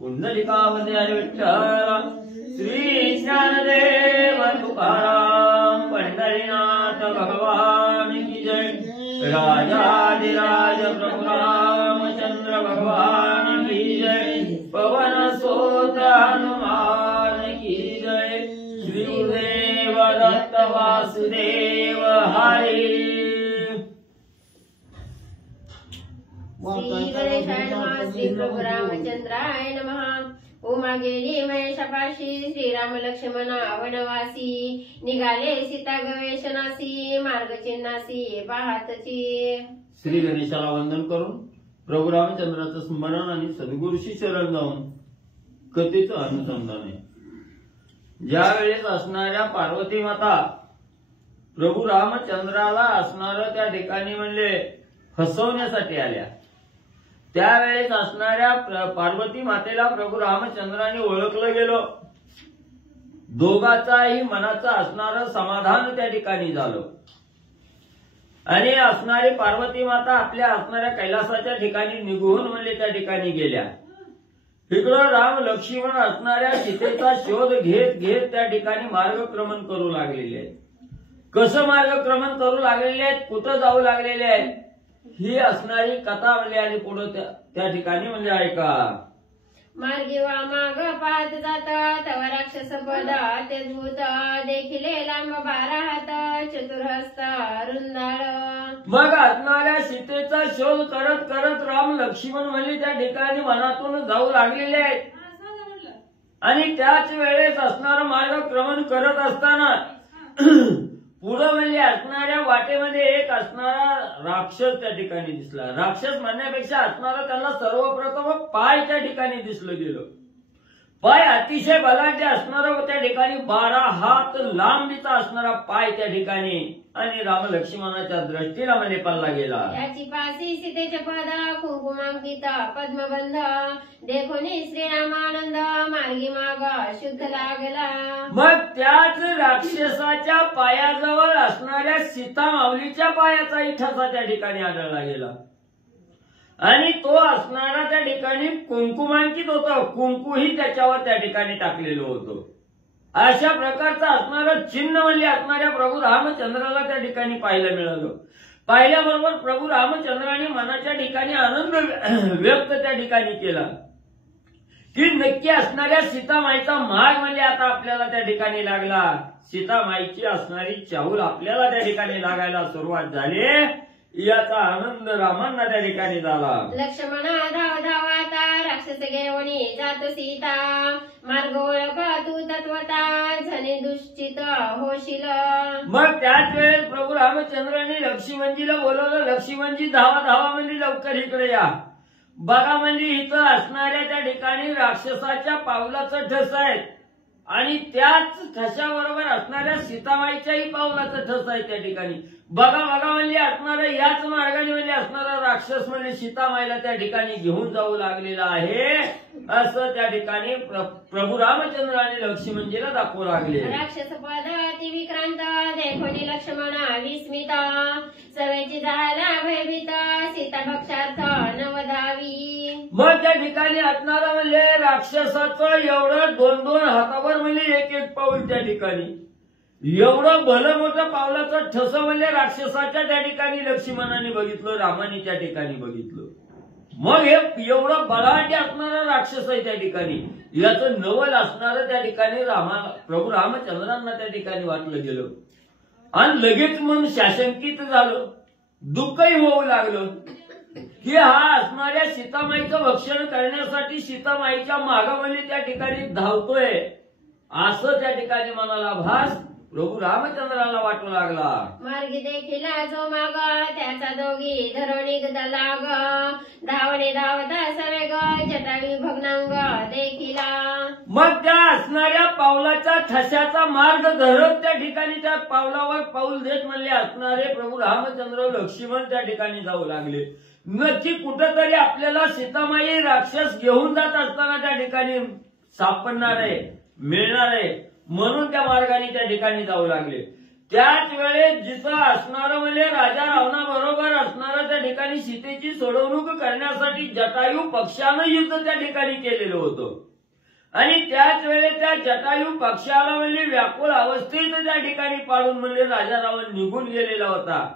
पुंडलिकामध्ये विठ्ठल श्री ज्ञानदेव तुकाराम पंढरीनाथ भगवान की जय। राजाधिराज प्रभु रामचंद्र भगवान की जय। पवन सोत हनुमान की जय। श्री गुरुदेव दत्त वासुदेव हरी। श्री गणेशाय नमः। श्री प्रभु रामचंद्राय नमः। उमा गेली महेशापाशी श्रीराम लक्ष्मण वनवासी। निघाले सीता गवेषणासी मार्ग चिन्हासी पाहतची। श्री गणेशाला वंदन करून प्रभु रामचंद्राचं स्मरण आणि सद्गुरूशी शरण जाऊन कथेचं अनुसंधान आहे। ज्या वेळेस असणाऱ्या पार्वती माता प्रभु रामचंद्राला असणार त्या ठिकाणी म्हणजे फसवण्यासाठी आल्या, त्यावेळेस असणाऱ्या पार्वती मातेला प्रभु रामचंद्राने ओळखलं गेलं। दोघाचाही मनाचं असणारं समाधान त्या ठिकाणी झालं आणि असणारी पार्वती माता आपल्या असणाऱ्या कैलासाच्या ठिकाणी निघून म्हणजे त्या ठिकाणी गेल्या। इकडं राम लक्ष्मण असणाऱ्या सीतेचा शोध घेत घेत त्या ठिकाणी मार्गक्रमण करू लागलेले आहेत। कसं मार्गक्रमण करू लागलेले आहेत, कुठं जाऊ लागलेले आहेत, ही असणारी कथा म्हणजे आणि पुढे त्या ठिकाणी म्हणजे ऐका। मार्गी वा माग पाहत जात तवा राक्षस पद ते भूत देखिले लांब बारा हात चतुर्हस्त रुंदाळ। मग असणाऱ्या सीतेचा शोध करत करत राम लक्ष्मण म्हणजे त्या ठिकाणी वनातून जाऊ लागलेले आहेत आणि त्याच वेळेस असणारं मार्गक्रमण करत असताना पुढे म्हणजे असणाऱ्या वाटेमध्ये एक असणारा राक्षस त्या ठिकाणी दिसला। राक्षस म्हणण्यापेक्षा असणारा त्यांना सर्वप्रथम पाय त्या ठिकाणी दिसलं गेलं। पाय अतिशय बलाढ्य असणारा त्या ठिकाणी 12 हात लांबीचा असणारा पाय त्या ठिकाणी आणि राम लक्ष्मणाच्या दृष्टीला म्हणजे पडला गेला। त्याची पासी सीतेचे पद कुंकुमांकित पद्मबंध देखून श्रीरामानंद मार्गी माग शुद्ध लागला। मग त्याच राक्षसाच्या पायाजवळ असणाऱ्या सीता माऊलीच्या पायाचाही ठसा त्या ठिकाणी आढळला गेला आणि तो असणारा त्या ठिकाणी कुंकुमांकित होता, कुंकूही त्याच्यावर त्या ठिकाणी टाकलेलं होतं। अशा प्रकारचं असणारं चिन्ह म्हणजे असणाऱ्या प्रभू रामचंद्राला त्या ठिकाणी पाहायला मिळालं। पाहिल्याबरोबर प्रभू रामचंद्राने मनाच्या ठिकाणी आनंद व्यक्त त्या ठिकाणी केला की नक्की असणाऱ्या सीतामाईचा मार्ग म्हणजे आता आपल्याला त्या ठिकाणी लागला। सीतामाईची असणारी चाहूल आपल्याला त्या ठिकाणी लागायला सुरुवात झाली, याचा आनंद रामांना त्या ठिकाणी झाला। लक्ष्मण धाव धावाता राक्षस घेऊनी जातो सीता मार्ग ओळख तू तत्वता झने दुश्चित होशील। मग त्याच वेळेस प्रभू रामचंद्रांनी लक्ष्मणजीला बोलवलं, लक्ष्मणजी धावा धावा म्हणजे लवकर इकडे या। बघा म्हणजे इथं असणाऱ्या त्या ठिकाणी राक्षसाच्या पावलाचं ठस आहे आणि त्याच ठशाबरोबर असणाऱ्या सीतामाईच्याही पावलाचं ठस आहे त्या ठिकाणी। बघा बघा म्हणजे असणारा याच मार्गाने म्हणजे असणारा राक्षस म्हणजे सीतामाईला त्या ठिकाणी घेऊन जाऊ लागलेला आहे असं त्या ठिकाणी प्रभू रामचंद्र आणि लक्ष्मणजीला दाखवू लागले। राक्षस पद ती विक्रांत देखून लक्ष्मण विस्मित सवेची झाला भयभीत सीता भक्षार्थ नवधावी। मग त्या ठिकाणी असणारा म्हणजे राक्षसाचं एवढं 2-2 हातावर म्हणजे एक पाऊल त्या ठिकाणी एवढं भलं मोठं पावलाचं ठस म्हणजे राक्षसाच्या त्या ठिकाणी लक्ष्मणाने बघितलं, रामाने त्या ठिकाणी बघितलं। मग हे एवढं बलाढ्य असणारा राक्षस आहे त्या ठिकाणी, याचं नवल असणारं त्या ठिकाणी प्रभू रामचंद्रांना त्या ठिकाणी वाटलं गेलं आणि लगेच मन शाशंकित झालं, दुःखही होऊ लागलं की हा असणाऱ्या सीतामाईचं भक्षण करण्यासाठी सीतामाईच्या मागामध्ये त्या ठिकाणी धावतोय असं त्या ठिकाणी मनाला भास प्रभू रामचंद्राला वाटू लागला। मार्गी देखील जो माग त्याचा दोघी धरोणी लाग धावणे धावता सवेग जटावी भग्नांग देखिला। मग त्या असणाऱ्या पावलाच्या ठशाचा मार्ग धरत त्या ठिकाणी त्या पावलावर पाऊल देत म्हणले असणारे प्रभू रामचंद्र लक्ष्मण त्या ठिकाणी जाऊ लागले। नक्की कुठंतरी आपल्याला सीतामाई राक्षस घेऊन जात असताना त्या ठिकाणी सापडणार आहे, मिळणार आहे म्हणून त्या मार्गाने त्या ठिकाणी जाऊ लागले। त्याच वेळेस जिथं असणारं म्हणजे राजा रावणाबरोबर असणारं त्या ठिकाणी सीतेची सोडवणूक करण्यासाठी जटायू पक्षानं युद्ध त्या ठिकाणी केलेलं होतं आणि त्याच वेळेस त्या जटायू पक्षाला म्हणजे व्याकुळ अवस्थेत त्या ठिकाणी पाडून म्हणजे राजा रावण निघून गेलेला होता.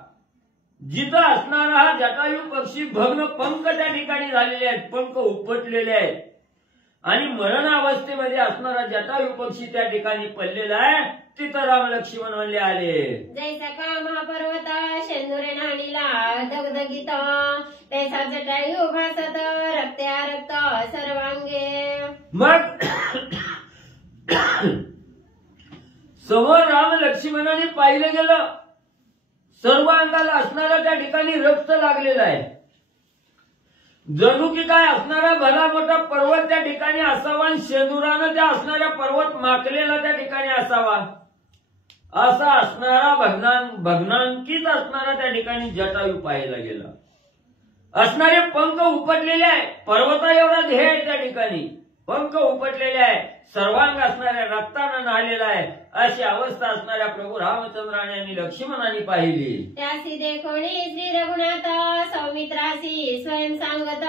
जिथं असणारा हा जटायू पक्षी भग्न पंख त्या ठिकाणी झालेले आहेत, पंख उपटलेले आहेत आणि मरणावस्थेमध्ये असणारा जटायू पक्षी त्या ठिकाणी पडलेला आहे. तिथं राम लक्ष्मण म्हणले आले. जैसा का महापर्वत शेंदुरे नाणीला दगदगीत तैसा जटायू भासत रक्त्या रक्त सर्वांगे. मग समोर राम लक्ष्मणाने पाहिलं गेलं, सर्व अंगाला असणारा त्या ठिकाणी रक्त लागलेला आहे. जणू की काय असणारा भला मोठा पर्वत त्या ठिकाणी असावा आणि शेंदुरानं त्या असणाऱ्या पर्वत माकलेला त्या ठिकाणी असावा, असा असणारा भग्नांकित असणारा त्या ठिकाणी जटायू पाहायला गेला. असणारे पंख उपटलेले आहे, पर्वता एवढा ध्येय आहे त्या ठिकाणी, पंख उपटलेले आहे, सर्वांग असणाऱ्या रक्तानं नाहलेला आहे. अशी अवस्था असणाऱ्या प्रभू रामचंद्राने आणि लक्ष्मणाने पाहिली. त्यासी देखोणी श्री रघुनाथ सौमित्रासी स्वयं सांगत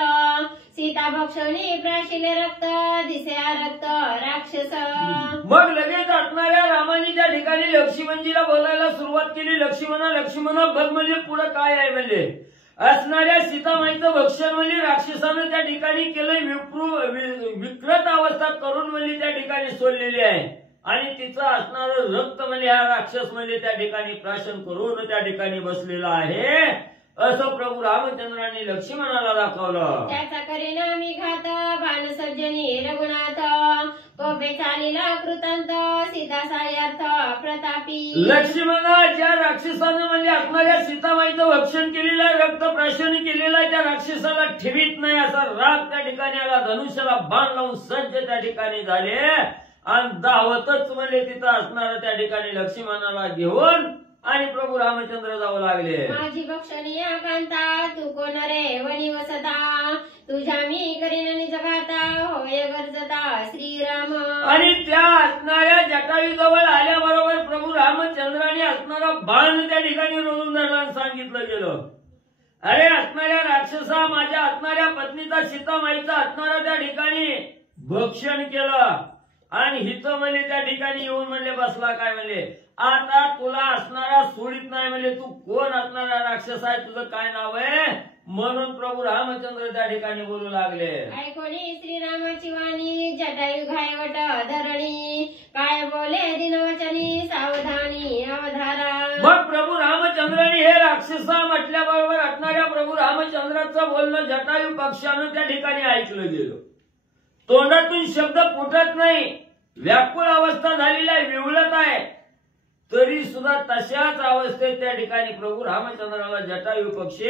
सीता भक्षणी प्राशिले रक्त दिसे रक्त राक्षस. मग लगेच असणाऱ्या रामाने त्या ठिकाणी लक्ष्मणजीला बोलायला सुरुवात केली. लक्ष्मण बघ म्हणजे पुढे काय आहे म्हणजे असणाऱ्या सीतामाईचं भक्षण म्हणजे राक्षसानं त्या ठिकाणी केलंय. विकृत अवस्था करून म्हणजे त्या ठिकाणी सोडलेली आहे आणि तिचं असणारं रक्त म्हणजे हा राक्षस म्हणजे त्या ठिकाणी प्राशन करून त्या ठिकाणी बसलेला आहे, असं प्रभू रामचंद्रांनी लक्ष्मणाला दाखवलं. त्याचा करीना मी घात भान सज्जनी रघुनाथ कोपे चालीला कृतांत सीता सायार्थ प्रतापी. लक्ष्मणा ज्या राक्षसानं म्हणजे असणाऱ्या सीतामाईचं भक्षण केलेलं आहे, रक्त प्राशन केलेलं आहे, त्या राक्षसाला ठेवीत नाही असा राग त्या ठिकाणी आला. धनुष्याला बाण लावून सज्ज त्या ठिकाणी झाले आणि धावतच म्हणजे तिथं असणारा त्या ठिकाणी लक्ष्मणाला घेऊन आणि प्रभू रामचंद्र जाऊ लागले. माझी भक्षणी कांता तू कोण रे वनी वसता तुझ्या मी करीन निज घाता होय गरजता श्रीराम. आणि त्या असणाऱ्या जटायू जवळ आल्याबरोबर प्रभू रामचंद्राने असणारा बाण त्या ठिकाणी रोवून धरला आणि सांगितलं गेलं, अरे असणाऱ्या राक्षसा, माझ्या असणाऱ्या पत्नीचा सीतामाईचा असणारा त्या ठिकाणी भक्षण केलं आणि हिथं म्हणजे त्या ठिकाणी येऊन म्हणले बसला काय म्हणले, आता तुला असणारा सोडित नाही म्हणजे तू कोण असणारा राक्षस आहे, तुझं काय नाव आहे. म्हणून प्रभू रामचंद्र त्या ठिकाणी बोलू लागले. ऐकोणी श्रीरामाची वाणी जटायू घायवट धरणी काय बोले दिनवचनी सावधानी अवधारा. मग प्रभू रामचंद्राने हे राक्षसा म्हटल्याबरोबर असणाऱ्या प्रभू रामचंद्राचं बोलणं जटायू पक्षानं त्या ठिकाणी ऐकलं गेलं. तोंडातून शब्द फुटत नाही, व्याकुळ अवस्था झालेली आहे, विवळत आहे, तरी सुद्धा तशाच अवस्थेत त्या ठिकाणी प्रभू रामचंद्राला जटायू पक्षी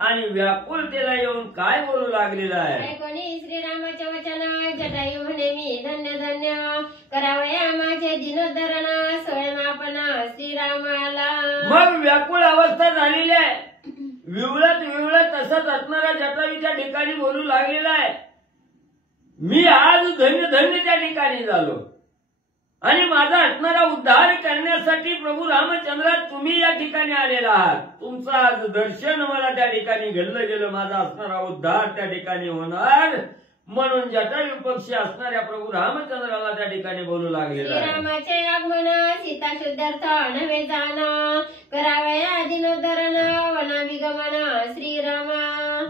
आणि व्याकुळतेला येऊन काय बोलू लागलेला आहे. कोणी श्रीरामाचे वचन जटायू म्हणे मी धन्य धन्य करावया माझे दिनोद्धरण स्वयं आपण श्रीरामाला. मग व्याकुळ अवस्था झालेली आहे, विवळत तसंच असणाऱ्या जटायूच्या ठिकाणी बोलू लागलेला आहे, मी आज धन्य धन्य त्या ठिकाणी झालो आणि माझा असणारा उद्धार करण्यासाठी प्रभू रामचंद्र तुम्ही या ठिकाणी आलेला आहात. तुमचं आज दर्शन मला त्या ठिकाणी घडलं गेलं, माझा असणारा उद्धार त्या ठिकाणी होणार. म्हणून जटायू पक्षी असणाऱ्या प्रभू रामचंद्राला त्या ठिकाणी बोलू लागलेला आहे. श्रीरामाचे आगमन सीता शुद्धार्थ नव्हे जाण करावया दिनोद्धरण वना विगमन श्रीरामा.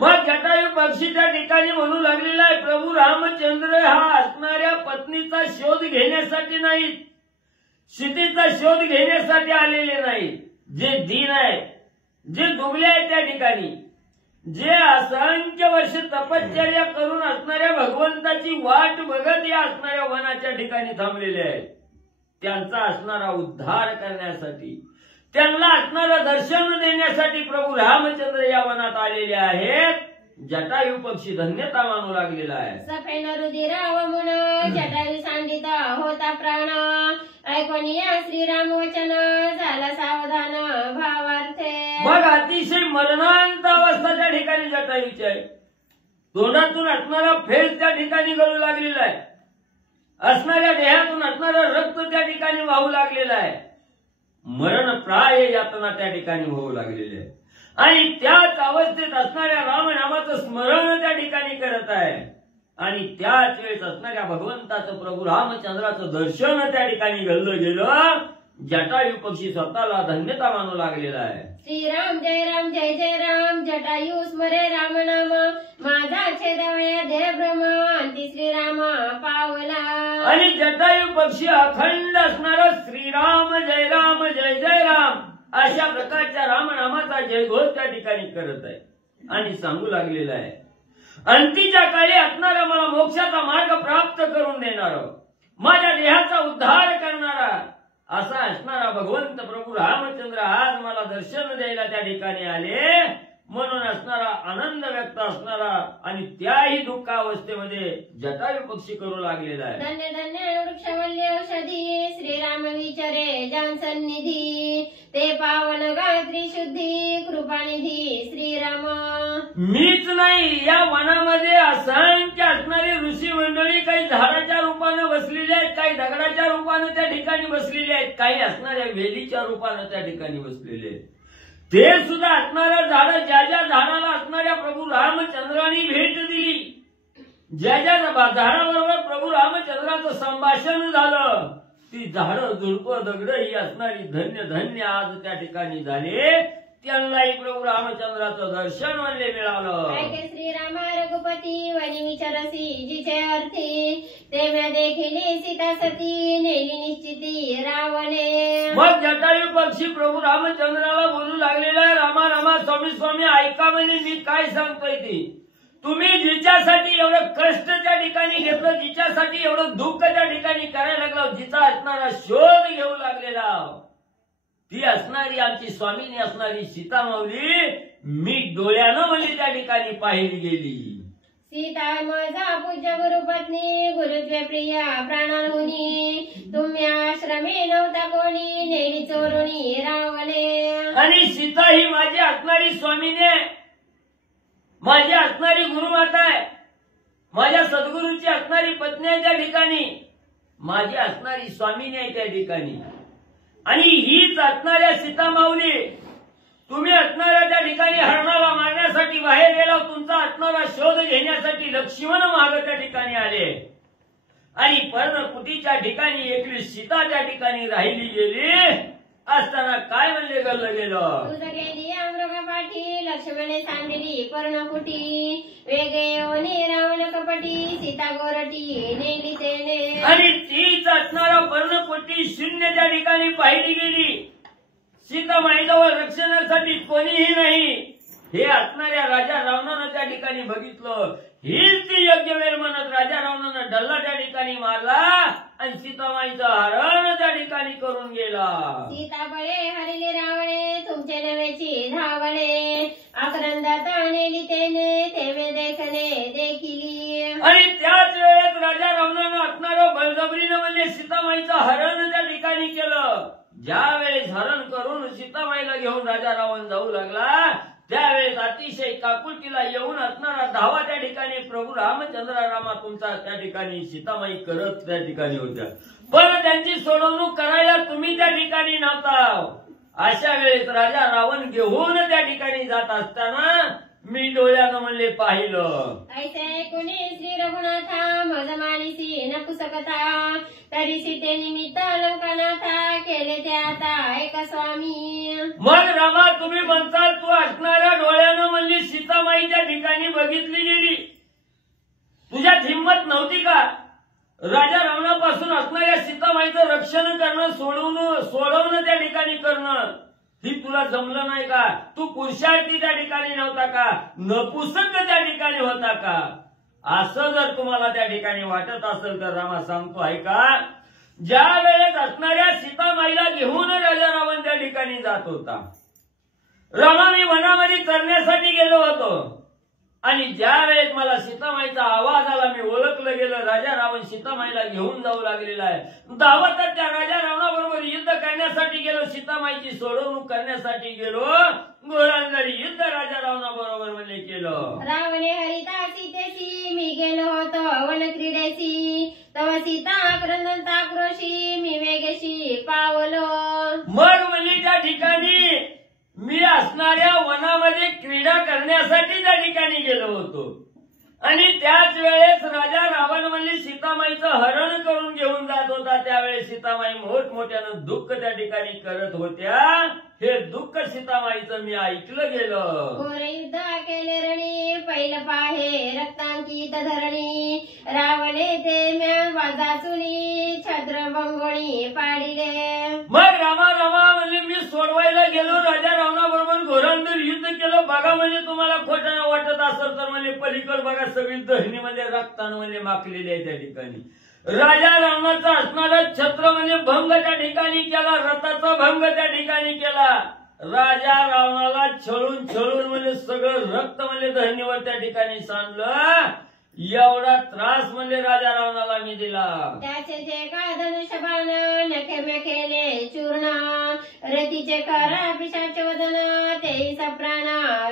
मग जटायू पक्षी त्या ठिकाणी म्हणू लागलेला आहे, प्रभू रामचंद्र हा असणाऱ्या पत्नीचा शोध घेण्यासाठी नाही, सीतेचा शोध घेण्यासाठी आलेले नाही. जे दीन आहे, जे दुबले आहे त्या ठिकाणी, जे असंख्य वर्ष तपश्चर्या करून असणाऱ्या भगवंताची वाट बघत या असणाऱ्या वनाच्या ठिकाणी थांबलेले आहेत, त्यांचा असणारा उद्धार करण्यासाठी, त्यांना असणारं दर्शन देण्यासाठी प्रभू रामचंद्र या वनात आलेले आहेत. जटायू पक्षी धन्यता मानू लागलेला आहे. सफेन रुधिर वमुन जटायू सांडित होता प्राण ऐकोनी श्रीराम वचन झाला सावधान भावार्थे. मग अतिशय मरणांत अवस्था त्या ठिकाणी जटायूची आहे, तोंडातून असणारा फेस त्या ठिकाणी गळू लागलेला आहे, असणाऱ्या देहातून असणारं रक्त त्या ठिकाणी वाहू लागलेलं आहे मरणप्राय यातना त्या ठिकाणी होऊ लागलेली आहे. आणि त्याच अवस्थेत असणाऱ्या रामनामाचं स्मरण त्या ठिकाणी करत आहे. आणि त्याच वेळेस असणाऱ्या भगवंताचं प्रभू रामचंद्राचं दर्शन त्या ठिकाणी घडलं गेलं. जटायू पक्षी स्वतःला धन्यता मानू लागलेला आहे. श्रीराम जय राम जय जय राम जटायू स्मरे राम नाम माझा छेदवया देह भ्रम अंती श्रीराम पावला. आणि जटायू पक्षी अखंड असणारा श्रीराम जय राम जय जय राम अशा प्रकारच्या रामनामाचा जयघोष त्या ठिकाणी करत आहे. आणि सांगू लागलेला आहे, अंतीच्या काळी असणारा मला मोक्षाचा मार्ग प्राप्त करून देणार, माझ्या देहाचा उद्धार करणारा असा असणारा भगवंत प्रभू रामचंद्र आज मला दर्शन द्यायला त्या ठिकाणी आले. म्हणून असणारा आनंद व्यक्त असणारा आणि त्याही दुःखावस्थेमध्ये जटायू पक्षी करू लागलेला आहे. धन्य धन्य वृक्षवल्ली औषधी श्रीराम विचारे जान सन्निधी ते पावन गायत्री शुद्धी कृपानिधी श्रीराम. मीच नाही, या वनामध्ये असंख्य असणारी ऋषी मंडळी काही झाडाच्या रूपानं बसलेली आहेत, काही दगडाच्या रूपानं त्या ठिकाणी बसलेली आहेत, काही असणाऱ्या वेलीच्या रूपानं त्या ठिकाणी बसलेले आहेत. ते सुद्धा असणाऱ्या झाड ज्या ज्या झाडाला असणाऱ्या प्रभू रामचंद्रांनी भेट दिली, ज्या ज्या झाडाबरोबर प्रभू रामचंद्राचं संभाषण झालं, ती झाडं झुडपं दगड ही असणारी धन्य धन्य आज त्या ठिकाणी झाले. त्यांनाही प्रभू रामचंद्राचं दर्शन म्हणले मिळालं. ऐके श्रीराम रघुपती वनी विचारसी जिचे अर्थी ते मैं देखिली सीता सती नेली निश्चिती रावणे. मग जटायू पक्षी प्रभू रामचंद्राला बोलू लागलेला आहे, रामा रामा स्वामी स्वामी ऐका म्हणजे मी काय सांगतोय ती. तुम्ही जिच्यासाठी एवढं कष्ट त्या ठिकाणी घेतलं, जिच्यासाठी एवढं दुःख त्या ठिकाणी करायला लागलं, जिचा असणारा शोध घेऊ लागलेला, ती असणारी आमची स्वामीनी असणारी सीता माऊली मी डोळ्यानं म्हणजे त्या ठिकाणी पाहिली गेली. सीता माझा पूज्य गुरुपत्नी गुरुत्व प्रिया प्राणाहुनी तुम्ही आश्रमे नव्हता कोणी नेली चोरुणी रावणे. आणि सीता ही माझी असणारी स्वामीने, माझी असणारी गुरुमाता आहे, माझ्या सद्गुरूची असणारी पत्नी आहे त्या ठिकाणी, माझी असणारी स्वामीनी आहे त्या ठिकाणी. आणि हीच असणाऱ्या सीता माऊली तुम्ही असणाऱ्या त्या ठिकाणी हरणाला मारण्यासाठी बाहेर गेला, तुमचा असणारा शोध घेण्यासाठी लक्ष्मण माग त्या ठिकाणी आले. आणि पर्णकुटीच्या ठिकाणी एकली सीता त्या ठिकाणी राहिली गेली असताना काय म्हणले घडलं गेलं. तुझ गेली अमृगपाठी लक्ष्मणे सांडली पर्णकुटी वेगे ओनी रावण कपटी सीता गोरटी नेली तेने. आणि तीच असणारा पर्णकुटी शून्य त्या ठिकाणी पाहिली गेली. सीता माईजवळ रक्षणासाठी कोणीही नाही हे असणाऱ्या राजा रावणानं त्या ठिकाणी बघितलं. हीच ती योग्य वेळ म्हणत राजा रावणानं डल्ला त्या ठिकाणी मारला आणि सीतामाईचं हरण त्या ठिकाणी करून गेला. सीताबळे हरिले रावणे तुमचे नव्हेची धावणे आक्रंदात नेली तेने तेवे देखणे देखिली. आणि त्याच वेळेत राजा रावणानं असणारं बळजबरीनं म्हणजे सीतामाईचं हरण त्या ठिकाणी केलं. ज्या वेळेस हरण करून सीतामाईला घेऊन राजा रावण जाऊ लागला त्यावेळेस अतिशय काकुलतीला येऊन असणारा धावा त्या ठिकाणी प्रभू रामचंद्र रामा तुमचा त्या ठिकाणी सीतामाई करत त्या ठिकाणी होत्या, पण त्यांची सोडवणूक करायला तुम्ही त्या ठिकाणी नव्हता. अशा वेळेस राजा रावण घेऊन त्या ठिकाणी जात असताना मी डोळ्यानं म्हणले पाहिलं. ऐसे कुणी श्री रघुनाथा मज मानिसी न पुसकथा तरी सीते निमित्त लंकानाथा केले ते आता ऐका स्वामी. मग रामा तुम्ही म्हणताल तू असणाऱ्या डोळ्यानं म्हणली सीतामाई त्या ठिकाणी बघितली गेली, तुझ्यात हिंमत नव्हती का राजा रावणापासून असणाऱ्या सीतामाईचं रक्षण करणं सोडवणं त्या ठिकाणी करणं, ही तुला जमलं नाही का? तू पुरुषार्थी त्या ठिकाणी नव्हता का? नपुसक त्या ठिकाणी होता का? असं जर तुम्हाला त्या ठिकाणी वाटत असेल तर रामा सांगतो ऐका, ज्या वेळेस असणाऱ्या सीतामाईला घेऊन राजा रावण त्या ठिकाणी जात होता, रामा मी वनामध्ये चरण्यासाठी गेलो होतो आणि ज्या वेळेस मला सीतामाईचा आवाज आला मी ओळखलं गेलं राजा रावण सीतामाईला घेऊन जाऊ लागलेला आहे. धावतच त्या राजा रावणाबरोबर युद्ध करण्यासाठी गेलो, सीतामाईची सोडवणूक करण्यासाठी गेलो, घोरांजरी युद्ध राजा रावणाबरोबर म्हणजे केलं. रावणे हरिता सीतेशी मी गेलो होतो वन क्रीडेशी तव सीता क्रंदंता क्रोशी मी वेगेशी पावलो. मग असणाऱ्या वनामध्ये क्रीडा करण्यासाठी त्या ठिकाणी गेलो होतो आणि त्याच वेळेस राजा रावण म्हणजे सीतामाईचं हरण करून घेऊन जात होता. त्यावेळेस सीतामाई मोठमोठ्यानं दुःख त्या ठिकाणी करत होत्या. हे दुःख सीतामाईचं मी ऐकलं गेलं. घोर युद्ध केले रणी पहिलं पाहे रक्तांकित धरणी रावणे ते वाजाचुनी छद्र बंगोणी पाडिले. मग रामा म्हणजे मी सोडवायला गेलो. राजा रावणाबरोबर घोरांवर युद्ध केलं. बघा म्हणजे तुम्हाला खोटं वाटत असेल तर म्हणजे पलीकड बघा सगळी दहिनीमध्ये रक्तानं म्हणजे माखलेली आहे त्या ठिकाणी. राजा रावणाचा असणारा छत्र म्हणजे भंग त्या ठिकाणी केला. रथाचा भंग त्या ठिकाणी केला. राजा रावणाला छळून छळून म्हणजे सगळं रक्त म्हणजे दहिनीवर त्या ठिकाणी सांडलं. एवढा त्रास म्हणजे राजा रावणाला मी दिला. त्याचे जे का धनुष्यबाण नखे मेखेले चूर्ण रतीचे खरा पिशाचे वदन ते सप्राण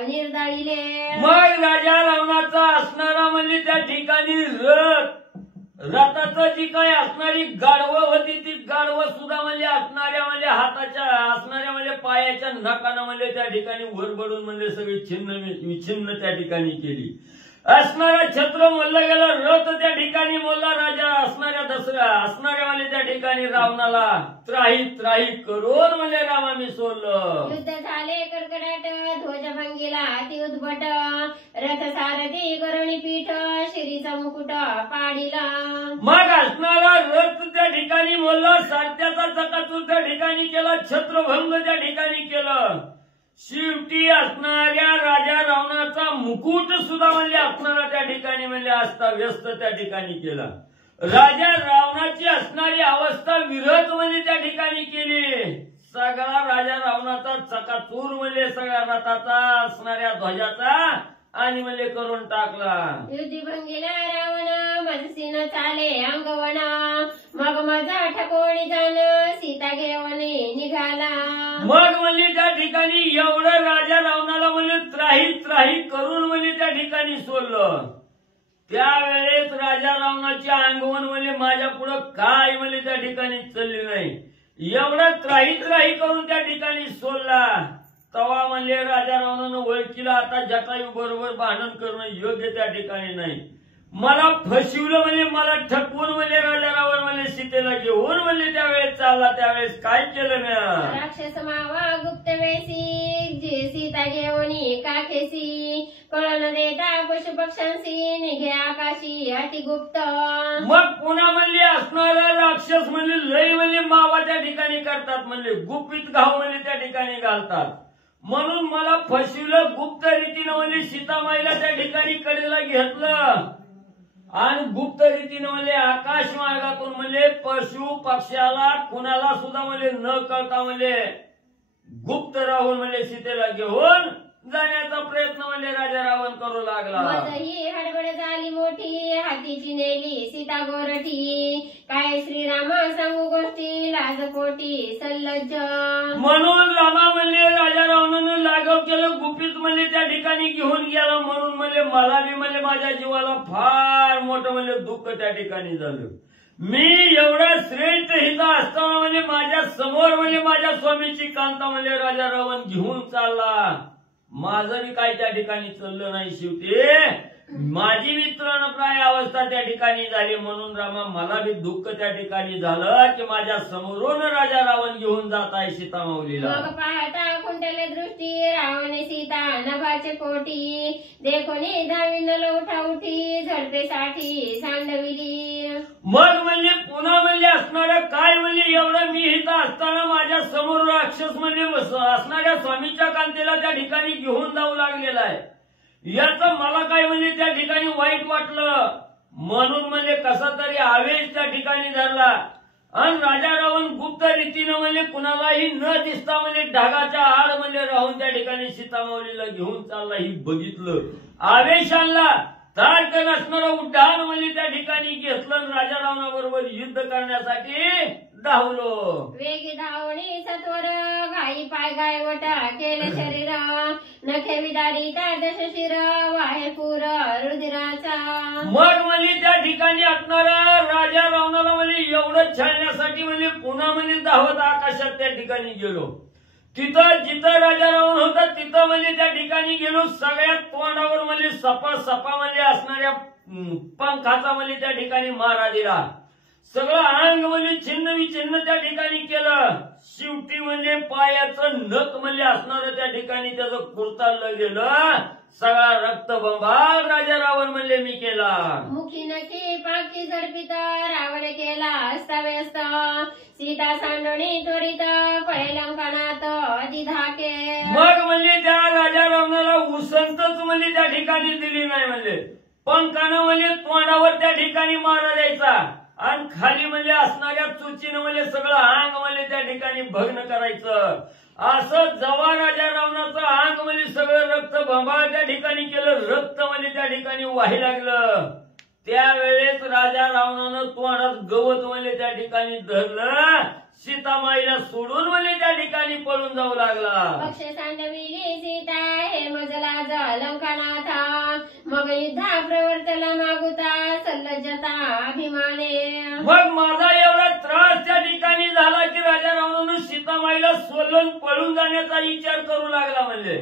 निर्दाळीले. मग राजा रावणाचा असणारा म्हणजे त्या ठिकाणी रथाचं जी काही असणारी गाढवं होती ती गाढवं सुद्धा म्हणजे असणाऱ्या म्हणजे हाताच्या असणाऱ्या म्हणजे पायाच्या नखानं म्हणजे त्या ठिकाणी वरबडून म्हणजे सगळी विछिन्न त्या ठिकाणी केली. असणारा छत्र मोडलं गेलं. रथ त्या ठिकाणी मोडला. राजा असणाऱ्या म्हणजे त्या ठिकाणी रावणाला त्राही करून म्हणजे रामा मी सोडलं. युद्ध झाले कडकडाट ध्वजभंगीला अति उद्भट रथ सारथी करुणी पीठ शिरीचा मुकुट पाडिला. मग असणारा रथ त्या ठिकाणी मोडला. सारथ्याचा चकाचूर त्या ठिकाणी केला. छत्रभंग त्या ठिकाणी केलं. शेवटी असणाऱ्या राजा रावणाचा मुकुट सुद्धा म्हणजे असणारा त्या ठिकाणी म्हणजे अस्ताव्यस्त त्या ठिकाणी केला. राजा रावणाची असणारी अवस्था विरत म्हणजे त्या ठिकाणी केली. सगळा राजा रावणाचा चकाचूर म्हणजे सगळ्या रथाचा असणाऱ्या ध्वजाचा आणि म्हणजे करून टाकला. युद्धी भंगीला रावण मनसीन चाले अंगवणा मग माझा ठकोणी जाण सीता घेऊन निघाला. मग म्हणजे त्या ठिकाणी एवढं राजा रावणाला म्हणजे त्राही करून म्हणजे त्या ठिकाणी सोडलं. त्यावेळेस राजा रावणाची अंगवण म्हणजे माझ्या पुढं काय म्हणजे त्या ठिकाणी चालली नाही. एवढा त्राही करून त्या ठिकाणी सोडला. तवा म्हणजे राजा रावणानं ओळखीला आता जटायू बरोबर भांडण करणं योग्य त्या ठिकाणी नाही. मला फसवलं म्हणजे मला ठकवून म्हणजे राजा रावण म्हणजे सीतेला घेऊन म्हणजे त्यावेळेस चालला. त्यावेळेस काय केलं ना राक्षस मावा गुप्त वेसी जी सीता घेऊन काखेसी कळण देता पशु पक्ष्यांशी निघे आकाशी अति गुप्त. मग पुन्हा म्हणजे असणारा राक्षस म्हणजे लय म्हणजे मावा त्या ठिकाणी करतात. म्हणजे गुपित घाव म्हणजे त्या ठिकाणी घालतात. म्हणून मला फसवलं. गुप्त रीतीनं म्हणजे सीतामाईला त्या ठिकाणी कडेला घेतलं आणि गुप्त रीतीनं म्हणजे आकाश मार्गातून म्हणजे पशु पक्ष्याला कुणाला सुद्धा म्हणजे न कळता म्हणजे गुप्त राहून म्हणजे सीतेला घेऊन जाण्याचा प्रयत्न म्हणजे राजा रावण करू लागला. ही हडबड झाली मोठी हातीची नेली सीता गोरठी काय श्रीरामा सांगू गोष्टी लाजपोटी सल्लज्ज. म्हणून रामा म्हणजे राजा रावणानं लागव केलं. गुपित म्हणजे त्या ठिकाणी घेऊन गेला. म्हणून म्हणजे मला बी म्हणजे माझ्या जीवाला फार मोठं म्हणजे दुःख त्या ठिकाणी झालं. मी एवढा श्रेष्ठ हिता असताना म्हणजे माझ्या समोर म्हणजे माझ्या स्वामीची कांता म्हणजे राजा रावण घेऊन चालला. माझं बी काही त्या ठिकाणी चाललं नाही. शेवटी माझी बी तृणप्राय अवस्था त्या ठिकाणी झाली. म्हणून रामा मला बी दुःख त्या ठिकाणी झालं की माझ्या समोरून राजा रावण घेऊन जात आहे सीता माऊलीला. मग पाहता कुंडल दृष्टी रावणे सीता नभाचे कोटी देखोनी धाविन उठा उठी झडपेसाठी सांडविली. मग म्हणजे पुन्हा म्हणजे असणाऱ्या काय म्हणजे एवढं मी हिता असताना माझ्या समोर राक्षस म्हणजे असणाऱ्या स्वामीच्या कांतेला त्या ठिकाणी घेऊन जाऊ लागलेला आहे. याचं मला काय म्हणजे त्या ठिकाणी वाईट वाटलं. म्हणून म्हणजे कसा तरी आवेश त्या ठिकाणी धरला आणि राजा रावण गुप्त रीतीनं म्हणजे कुणालाही न दिसता म्हणजे ढगाच्या आड म्हणजे राहून त्या ठिकाणी सीतामाऊलीला घेऊन चालला. ही बघितलं आवेश आणला. ताडकन असणारं उड्डाण म्हणजे त्या ठिकाणी घेतलं. राजा रावणाबरोबर युद्ध करण्यासाठी धावलो. वेगी धावणी सत्वर घाई पाय गायवटा केले शरीर नखे विदारी दश शिर वाहे पूर रुधिराचा. मग म्हणजे त्या ठिकाणी असणारा राजा रावणाला म्हणजे एवढं छळण्यासाठी म्हणजे पुन्हा म्हणजे धावत आकाशात त्या ठिकाणी गेलो. तिथं जिथं राजा रावण होता तिथं म्हणजे त्या ठिकाणी गेलो. सगळ्यात तोंडावर म्हणजे सपा म्हणजे असणाऱ्या पंखाचा म्हणजे त्या ठिकाणी मारा दिला. सगळं अंग म्हणजे छिन्न विछिन्न त्या ठिकाणी केलं. शेवटी म्हणजे पायाचं नख म्हणजे असणारं त्या ठिकाणी त्याचं कुरताळलं गेलं. सगळा रक्तबंबाळ राजा रावण म्हणजे मी केला. मुखी नखी पाखी झडपित रावण केला अस्ताव्यस्त. सीता सांडणी त्वरित पळे लंकानात अधिधाके. मग म्हणजे त्या राजा रावणाला उसंतच म्हणजे त्या ठिकाणी दिली नाही. म्हणजे पंखानं म्हणजे तोंडावर त्या ठिकाणी मारा द्यायचा आणि खाली म्हणजे असणाऱ्या चुचीनं म्हणजे सगळं अंग म्हणजे त्या ठिकाणी भग्न करायचं. असं जवा राजा रावणाचं अंग म्हणजे सगळं रक्त बंबाळ त्या ठिकाणी केलं. रक्त म्हणजे त्या ठिकाणी वाही लागलं. त्यावेळेस राजा रावणानं तोंडात गवत म्हणजे त्या ठिकाणी धरलं. सीतामाईला सोडून म्हणजे त्या ठिकाणी पळून जाऊ लागला. पक्ष सांडविली सीता हे मजला लंकानाथा. मग युद्धा प्रवर्तला मागुता सल्लजता अभिमाने. मग माझा एवढा त्रास त्या ठिकाणी झाला की राजा रावणानं सीतामाईला सोडून पळून जाण्याचा विचार करू लागला. म्हणजे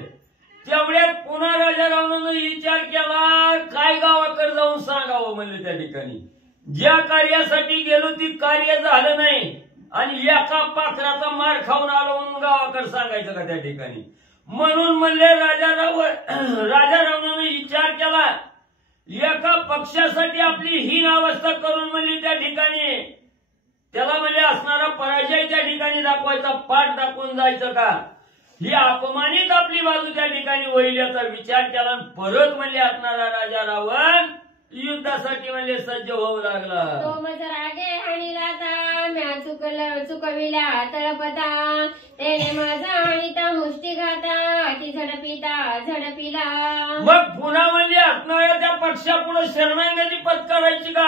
तेवढ्यात पुन्हा राजा रावणानं विचार केला काय गावाकडे जाऊन सांगावं. म्हणजे त्या ठिकाणी ज्या कार्यासाठी गेलो ती कार्य झालं नाही आणि एका पाखराचा मार खाऊन आलो म्हणून गावाकडे सांगायचं का त्या ठिकाणी. म्हणून म्हणले राजा रावणानं विचार केला एका पक्षासाठी आपली हीन अवस्था करून म्हणली त्या ठिकाणी त्याला म्हणजे असणारा पराजय त्या ठिकाणी दाखवायचा. पाठ दाखवून जायचं का. ही अपमानित आपली बाजू त्या ठिकाणी होईल याचा विचार केला. परत म्हणजे असणारा राजा रावण युद्धासाठी म्हणजे सज्ज होऊ लागला. तो मज रागे हाणीला म्या चुकविला तळपता. तेने माझा हाणीता मुष्टीघाता अति झडपिला. मग पुन्हा म्हणजे असणाऱ्या त्या पक्षापुढे शरणागती पत्करायची का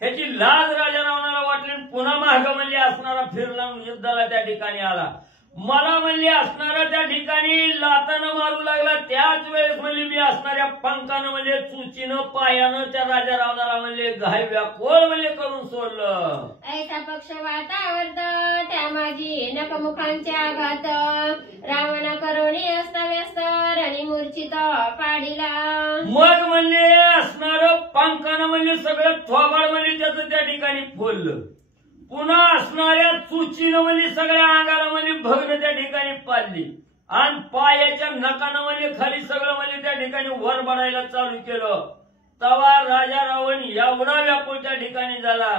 ह्याची लाज राजा रावणाला वाटली. पुन्हा मार्ग म्हणजे असणारा फिरला युद्धाला त्या ठिकाणी आला. मला म्हणजे असणारा त्या ठिकाणी लातानं मारू लागला. त्याच वेळेस म्हणजे मी असणाऱ्या पंखानं म्हणजे चुचीनं पायानं त्या राजा रावणाला म्हणजे घाय व्याकोळ म्हणजे करून सोडलं. ऐसा पक्ष वातावर्त त्या माझी नकमुखांचे आघात. रावण करोनी अस्ताव्यस्त रणी मूर्छित पाडीला. मग म्हणजे असणारं पंखानं म्हणजे सगळं थोबाड म्हणजे त्याचं त्या ठिकाणी फोडलं. पुन्हा असणाऱ्या चुचीनं म्हणजे सगळ्या अंगाला म्हणजे भग्न त्या ठिकाणी पाडली आणि पायाच्या नकानं म्हणजे खाली सगळं म्हणजे त्या ठिकाणी वर बडायला चालू केलं. तवा राजा रावण एवढा व्याकुळ त्या ठिकाणी झाला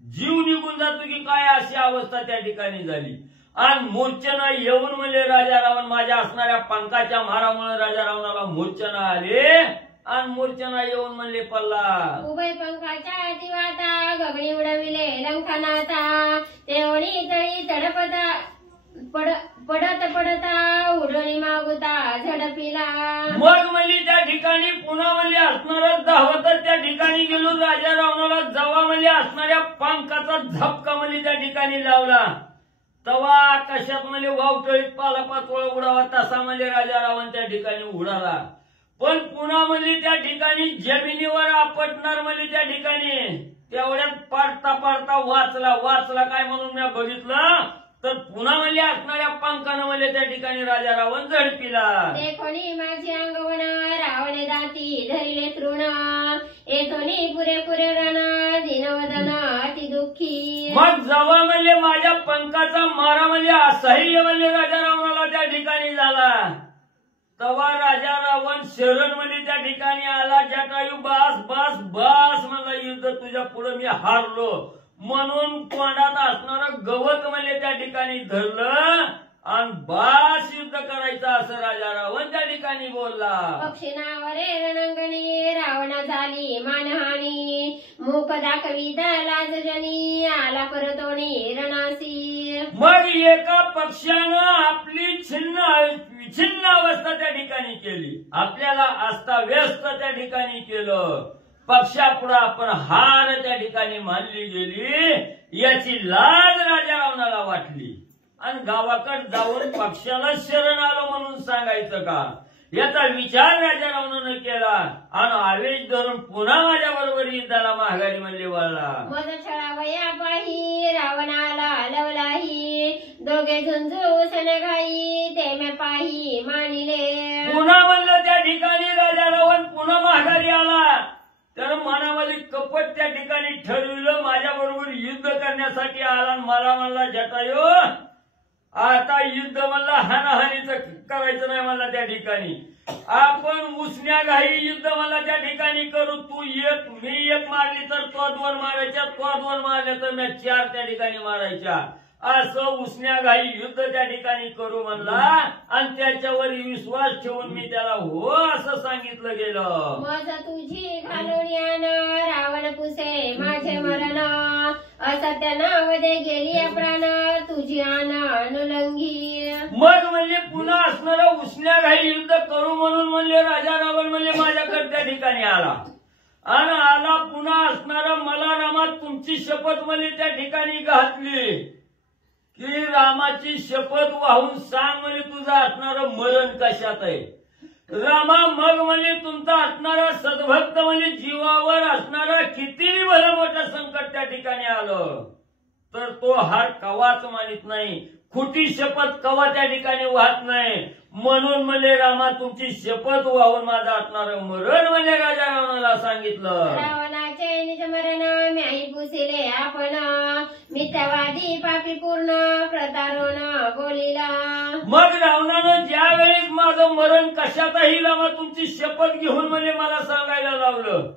जीव निघून जातो की काय अशी अवस्था त्या ठिकाणी झाली. आणि मूर्छना येऊन म्हणजे राजा रावण माझ्या असणाऱ्या पंखाच्या मारामुळे राजा रावणाला मूर्छना आले आणि मूर्छना येऊन म्हणले पडला. उभय पंखाच्या दिवाता गगनी उडविले लंकानाथा. तेवणी तळी तडपता पडता उडणी मागुता झडपिला. मग म्हणजे त्या ठिकाणी पुन्हा म्हणजे असणारं धावतच त्या ठिकाणी गेलो. राजा रावणाला जवा म्हणजे असणाऱ्या पंखाचा झपका म्हणजे त्या ठिकाणी लावला. तवा आकाशात म्हणजे वावटळीत पालापाचोळा उडावा तसा म्हणजे राजा रावण त्या ठिकाणी उडाला. पण पुन्हा म्हणजे त्या ठिकाणी जमिनीवर आपटणार म्हणजे त्या ठिकाणी तेवढ्यात पाडता वाचला काय म्हणून मी बघितलं तर पुन्हा म्हणजे असणाऱ्या पंखानं म्हणजे त्या ठिकाणी राजा रावण झडपिला. देखोनी माझी अंगवण रावणे दाती धरिले तृण. येथोनी पुरे रण दिनवदन अति दुःखी. मग जवळ म्हणजे माझ्या पंखाचा मारा म्हणजे असह्य म्हणजे राजा रावणाला त्या ठिकाणी झाला. तवा राजा रावण शरण म्हणजे त्या ठिकाणी आला. जटायू बास मला युद्ध तुझ्या पुढे मी हारलो म्हणून तोंडात असणारं गवत म्हणजे त्या ठिकाणी धरलं आणि बास युद्ध करायचं असं राजा रावण त्या ठिकाणी बोलला. पक्षिणावरे रणंगणी रावण झाली मानहानी. मुख दाखवी लाजजनी आला परतोणी रणासी. मग एका पक्षानं आपली छिन्न अवस्था त्या ठिकाणी केली. आपल्याला अस्ताव्यस्त त्या ठिकाणी केलं. पक्षापुढे आपण हार त्या ठिकाणी मानली गेली याची लाज राजा रावणाला वाटली आणि गावाकडे जाऊन पक्षाला शरण आलो म्हणून सांगायचं का याचा विचार राजा रावणानं केला आणि आवेश धरून पुन्हा माझ्या बरोबर युद्धाला माघारी म्हणले वळला. मज छळावया पाही रावणाला लवलाही. दोघे मैं झुंझू सनघाई ते मैं पाही मानिले. पुन्हा म्हणलं त्या ठिकाणी राजा रावण पुन्हा माघारी आला. तर मनामध्ये कपट त्या ठिकाणी ठरविलं, माझ्या बरोबर युद्ध करण्यासाठी आला. मला म्हणला जटायू आता युद्ध म्हणला हानाहानीचं करायचं नाही म्हणला. त्या ठिकाणी आपण उसण्या घाई युद्ध मला त्या ठिकाणी करू. तू एक मी एक मारली तर तो दोन मारायच्या, तो दोन मारल्या तर मी चार त्या ठिकाणी मारायच्या. असं उसण्या घाई युद्ध त्या ठिकाणी करू म्हणला. आणि त्याच्यावर विश्वास ठेवून मी त्याला हो असं सांगितलं गेलं. माझा तुझी घालून यान रावण पुसे माझे मरण. असत्य नाव दे गेली प्राण तुझी आन अनुलंघी. मग म्हणजे पुन्हा असणारं उसण्या घाई युद्ध करू म्हणून म्हणले राजा रावण म्हणले माझ्याकडे त्या ठिकाणी आला. आणि आला पुन्हा असणारा मला रामा तुमची शपथ म्हणजे त्या ठिकाणी घातली की रामाची शपथ वाहून सांग म्हणजे तुझं असणारं मरण कशात आहे. रामा मग म्हणजे तुमचा असणारा सद्भक्त म्हणजे जीवावर असणारा कितीही भलं मोठं संकट त्या ठिकाणी आलं तर तो हार कवाच मानित नाही. खोटी शपथ कवा त्या ठिकाणी वाहत नाही. म्हणून म्हणजे रामा तुमची शपथ वाहून माझं असणारं मरण म्हणजे राजा रावणाला सांगितलं. रावणाचे निज मरण म्याही पुसिले आपण मिथ्यावादी पापी पूर्ण प्रतारुण बोलिला. मग रावणानं ज्या वेळेस माझं मरण कशातही रामा तुमची शपथ घेऊन म्हणजे मला सांगायला लावलं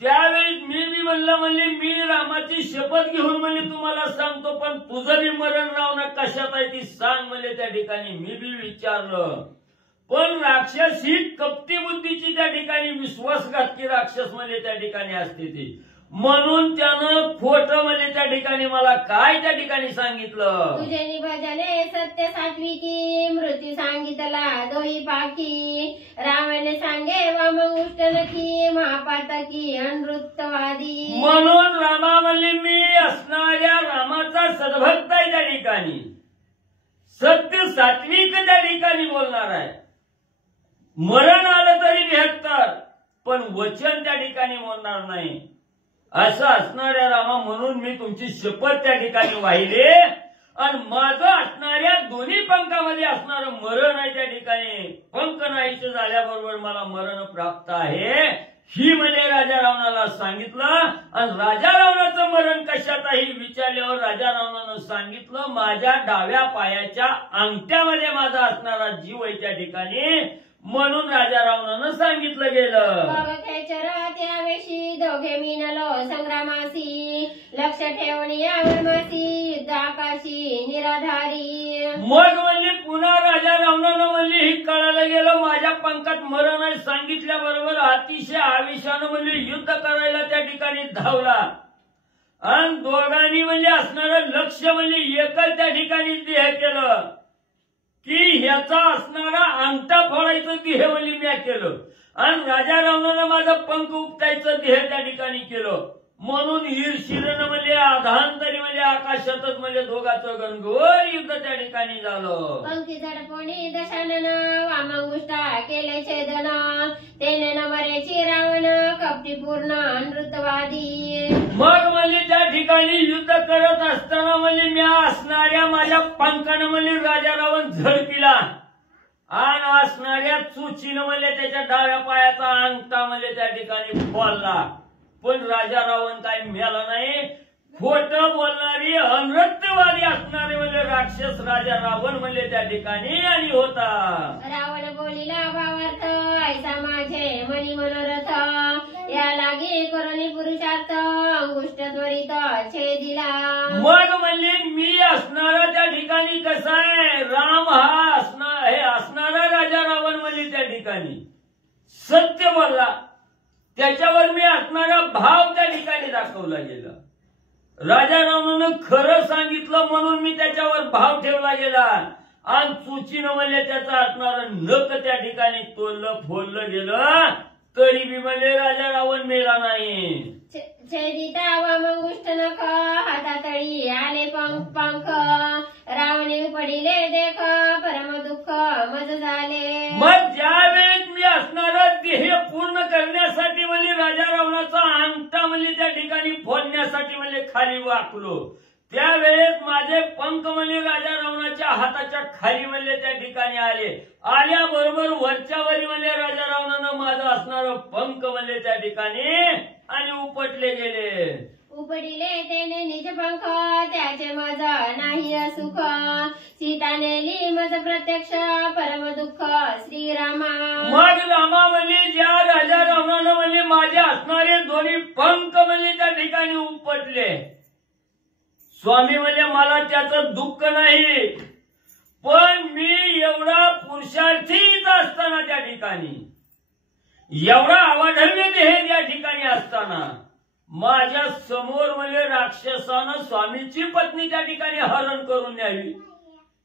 त्यावेळेस मी म्हणलं म्हणजे मी रामाची शपथ घेऊन म्हणजे तुम्हाला सांगतो पण तुझं बी मरण रावणा कशात आहे ती सांग म्हणजे त्या ठिकाणी मी बी विचारलं. पण राक्षस ही कपटी बुद्धीची त्या ठिकाणी विश्वासघातकी राक्षस म्हणजे त्या ठिकाणी असते ती. म्हणून त्यानं खोटं म्हणजे त्या ठिकाणी मला काय त्या ठिकाणी सांगितलं. तुझे निभजने सत्य सात्विकी मृत्यू सांगितला दोही पाकी. रावण सांगे वामगुष्ट नकी महापातकी अनृत्तवादी. म्हणून रामा म्हणले मी असणाऱ्या रामाचा सद्भक्त आहे त्या ठिकाणी. सत्य सात्विक त्या ठिकाणी बोलणार आहे. मरण आलं तरी 72 पण वचन त्या ठिकाणी बोलणार नाही असं असणाऱ्या रामा. म्हणून मी तुमची शपथ त्या ठिकाणी वाहिले आणि माझं असणाऱ्या दोन्ही पंखामध्ये असणारं मरण आहे त्या ठिकाणी. पंख नाहीच झाल्याबरोबर मला मरण प्राप्त आहे ही म्हणजे राजा रावणाला सांगितलं. आणि राजा रावणाचं मरण कशातही विचारल्यावर राजा रावणानं सांगितलं माझ्या डाव्या पायाच्या अंगठ्यामध्ये माझा असणारा जीव आहे त्या ठिकाणी. म्हणून राजा रावणानं सांगितलं गेलं. त्यावेळी दोघे मिनलो संग्रामासी लक्ष ठेवून यावर मासी युद्ध आकाशी निराधारी. मग म्हणजे पुन्हा राजा रावणानं म्हणजे ही कळायला गेलं माझ्या पंखात मरण आहे सांगितल्याबरोबर अतिशय आवेशानं म्हणजे युद्ध करायला त्या ठिकाणी धावला. आणि दोघांनी म्हणजे असणारं लक्ष म्हणजे एकच त्या ठिकाणी ध्येय केलं की ह्याचा असणारा अंगठा फोडायचं ध्येय म्हणजे मी केलं. आणि राजा रावणानं माझं पंख उपटायचं ध्येय त्या ठिकाणी केलं. म्हणून ईर्षीनं म्हणजे आधांतरी म्हणजे आकाशातच म्हणजे दोघांचं गणगोर युद्ध त्या ठिकाणी झालं. पंखी झडपोणी दशानन वामंगुष्टा केले छेदन तेने नमरेची रावण कपटी पूर्ण नृत्यवादी. मग म्हणजे त्या ठिकाणी युद्ध करत असताना म्हणजे मी असणाऱ्या माझ्या पंखानं म्हणजे राजा रावण झडपिला आणि असणाऱ्या चुचीनं म्हणजे त्याच्या डाव्या पायाचा अंगठा म्हणजे त्या ठिकाणी फोडला. पण राजा रावण काही मिळाला नाही. खोटं बोलणारी अनृत्यवादी असणारे म्हणजे राक्षस राजा रावण म्हणजे त्या ठिकाणी आणि होता. रावण बोलिला भावार्थ ऐसा माझे मनी मनोरथ या लागे करुणी पुरुषार्थ अंगुष्ट त्वरित छेदिला. मग म्हणजे मी असणारा त्या ठिकाणी कसा आहे राम हा असणारा राजा रावण म्हणजे त्या ठिकाणी सत्य बोलला त्याच्यावर मी असणारा भाव त्या ठिकाणी दाखवला गेला. राजा रावणानं खरं सांगितलं म्हणून मी त्याच्यावर भाव ठेवला गेला. आणि चुचीनं म्हणजे त्याचा असणारं नख त्या ठिकाणी तोडलं फोडलं गेलं तरी बी म्हणजे राजा रावण मेला नाही. छेदिता वामंगुष्ट नख हातातळी आले पंख रावणे पडिले देख परम दुःख मज झाले. मग ज्यावेळेस मी असणारं ध्येय पूर्ण करण्यासाठी म्हणजे राजा रावणाचा अंगठा म्हणजे त्या ठिकाणी फोडण्यासाठी म्हणजे खाली वाकलो त्यावेळेस माझे पंख म्हणले राजा रावणाच्या हाताच्या खाली म्हणले त्या ठिकाणी आल्याबरोबर वरच्या वरी म्हणले राजा रावणानं माझं असणारं पंख म्हणले त्या ठिकाणी आणि उपटले गेले. उपडिले तेने निज पंख त्याचे मज नाही सुख सीता नेली मज प्रत्यक्ष परम दुःख श्रीरामा. मग रामा म्हणले ज्या राजा रावणानं म्हणले माझे असणारे दोन्ही पंख म्हणले त्या ठिकाणी उपटले. स्वामी म्हणजे मला त्याचं दुःख नाही, पण मी एवढा पुरुषार्थीच असताना त्या ठिकाणी एवढा अवाढव्य देह त्या ठिकाणी असताना माझ्या समोर म्हणजे राक्षसानं स्वामीची पत्नी त्या ठिकाणी हरण करून न्यावी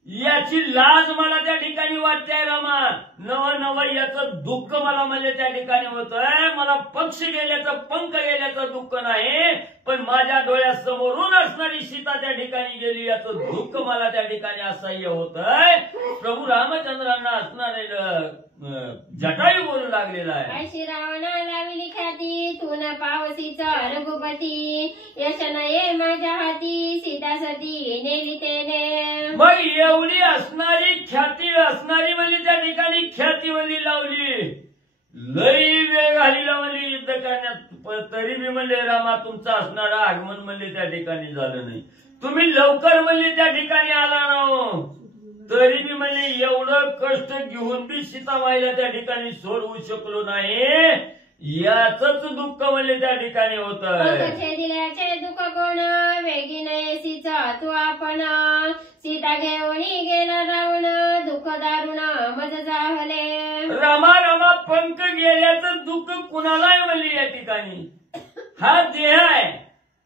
याची लाज मला त्या ठिकाणी वाटते रामा. नव याचं दुःख मला म्हणजे त्या ठिकाणी होतंय. मला पक्षी गेल्याचं पंख गेल्याचं दुःख नाही, पण माझ्या डोळ्यासमोरून असणारी सीता त्या ठिकाणी गेली याचं दुःख मला त्या ठिकाणी असह्य होतंय. प्रभू रामचंद्रांना असणारे जटायू बोलू लागलेला आहे. अशी रावणा लावली ख्याती तू न पावसीच रघुपती यश नये माझ्या हाती सीता सती नेली तेने. मग एवढी असणारी ख्याती असणारी म्हणजे त्या ठिकाणी ख्याती म्हणजे लावली. लई वेळ घालीला म्हणजे युद्ध करण्यात, तरी मी म्हणले रामा तुमचं असणारं आगमन म्हणजे त्या ठिकाणी झालं नाही. तुम्ही लवकर म्हणजे त्या ठिकाणी आला ना, तरी मी म्हणजे एवढं कष्ट घेऊन बी सीताबाईला त्या ठिकाणी सोडवू शकलो नाही याच दुःख म्हणजे त्या ठिकाणी होत. दिल्याचे दुःख कोण वेगी नयसीच तू आपण सीता घेऊन गेला रावण दुःख दारुण मज जाहले. रामा पंख गेल्याचं दुःख कुणालाही म्हणले या ठिकाणी. हा देह आहे,